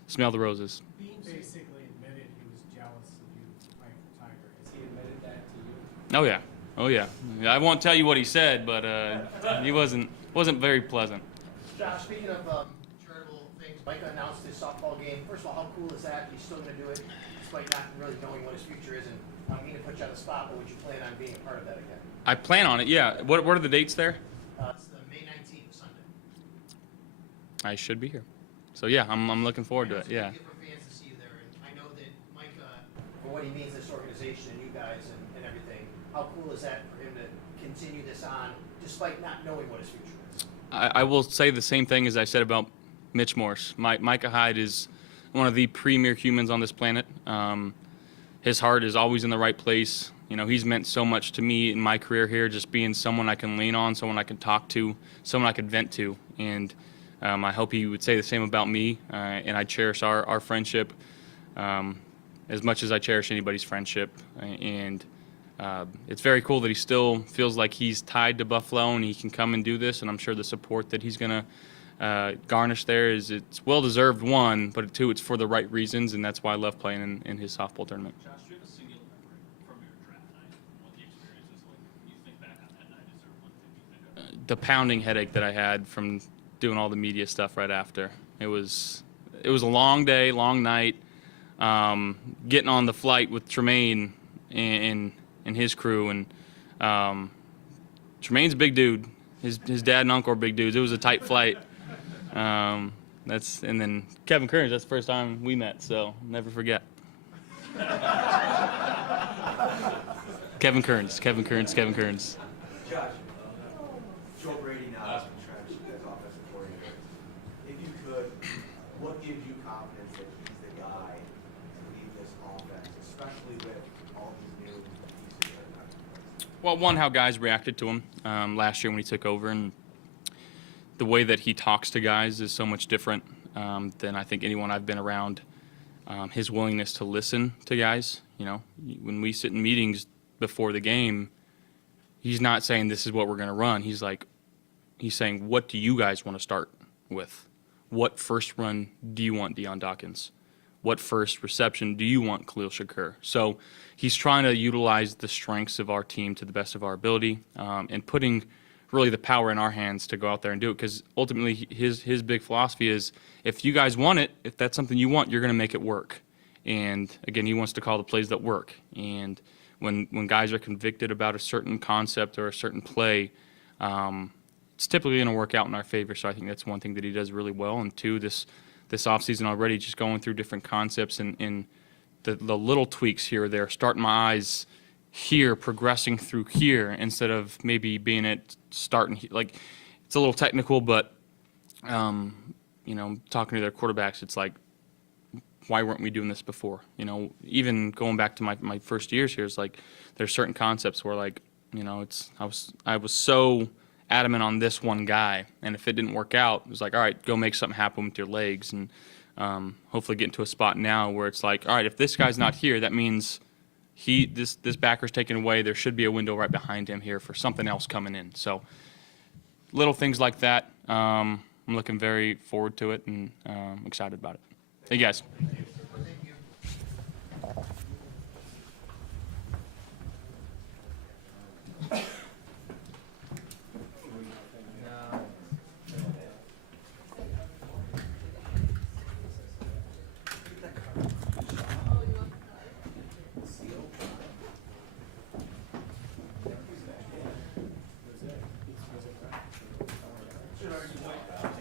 smell the roses. Beane basically admitted he was jealous of you playing for Tiger. Has he admitted that to you? Oh yeah, oh yeah. I won't tell you what he said, but he wasn't very pleasant. Josh, speaking of charitable things, Micah announced his softball game. First of all, how cool is that? He's still going to do it, despite not really knowing what his future is. And I don't mean to put you on the spot, but would you plan on being a part of that again? I plan on it, yeah. What are the dates there? It's the May 19th, Sunday. I should be here. So yeah, I'm looking forward to it, yeah. It's for fans to see you there. And I know that Micah, for what he means to this organization and you guys and everything, how cool is that for him to continue this on, despite not knowing what his future is? I will say the same thing as I said about Mitch Morse. Micah Hyde is one of the premier humans on this planet. His heart is always in the right place. You know, he's meant so much to me in my career here, just being someone I can lean on, someone I can talk to, someone I could vent to. And I hope he would say the same about me. And I cherish our friendship as much as I cherish anybody's friendship. And it's very cool that he still feels like he's tied to Buffalo and he can come and do this. And I'm sure the support that he's going to garnish there it's well-deserved, one, but two, it's for the right reasons. And that's why I love playing in his softball tournament. Josh, do you have a singular memory from your draft night and what the experience was like? When you think back on that night, is there one thing you think of? The pounding headache that I had from doing all the media stuff right after. It was a long day, long night. Getting on the flight with Tremaine and his crew, and Tremaine's a big dude. His dad and uncle are big dudes. It was a tight flight. And then Kevin Kearns, that's the first time we met, so never forget. Kevin Kearns. Josh, Joe Brady now has been entrenched as offensive coordinator. If you could, what gives you confidence that he's the guy to lead this offense, especially with all these new pieces that are in place? Well, one, how guys reacted to him last year when he took over, and the way that he talks to guys is so much different than I think anyone I've been around. His willingness to listen to guys, you know, when we sit in meetings before the game, he's not saying this is what we're going to run. He's saying, what do you guys want to start with? What first run do you want Deion Dawkins? What first reception do you want Khalil Shakur? So he's trying to utilize the strengths of our team to the best of our ability, and putting really the power in our hands to go out there and do it. Because ultimately, his big philosophy is, if you guys want it, if that's something you want, you're going to make it work. And again, he wants to call the plays that work. And when guys are convicted about a certain concept or a certain play, it's typically going to work out in our favor. So I think that's one thing that he does really well. And two, this offseason already, just going through different concepts and the little tweaks here or there, starting my eyes here, progressing through here, instead of maybe being at starting like, it's a little technical, but you know, talking to their quarterbacks, it's like, why weren't we doing this before? You know, even going back to my first years here, it's like there's certain concepts where, like, you know, I was so adamant on this one guy, and if it didn't work out, it was like, all right, go make something happen with your legs, and hopefully get into a spot now where it's like, all right, if this guy's not here, that means this backer's taken away. There should be a window right behind him here for something else coming in. So little things like that. I'm looking very forward to it, and excited about it. Thank you, guys. Should already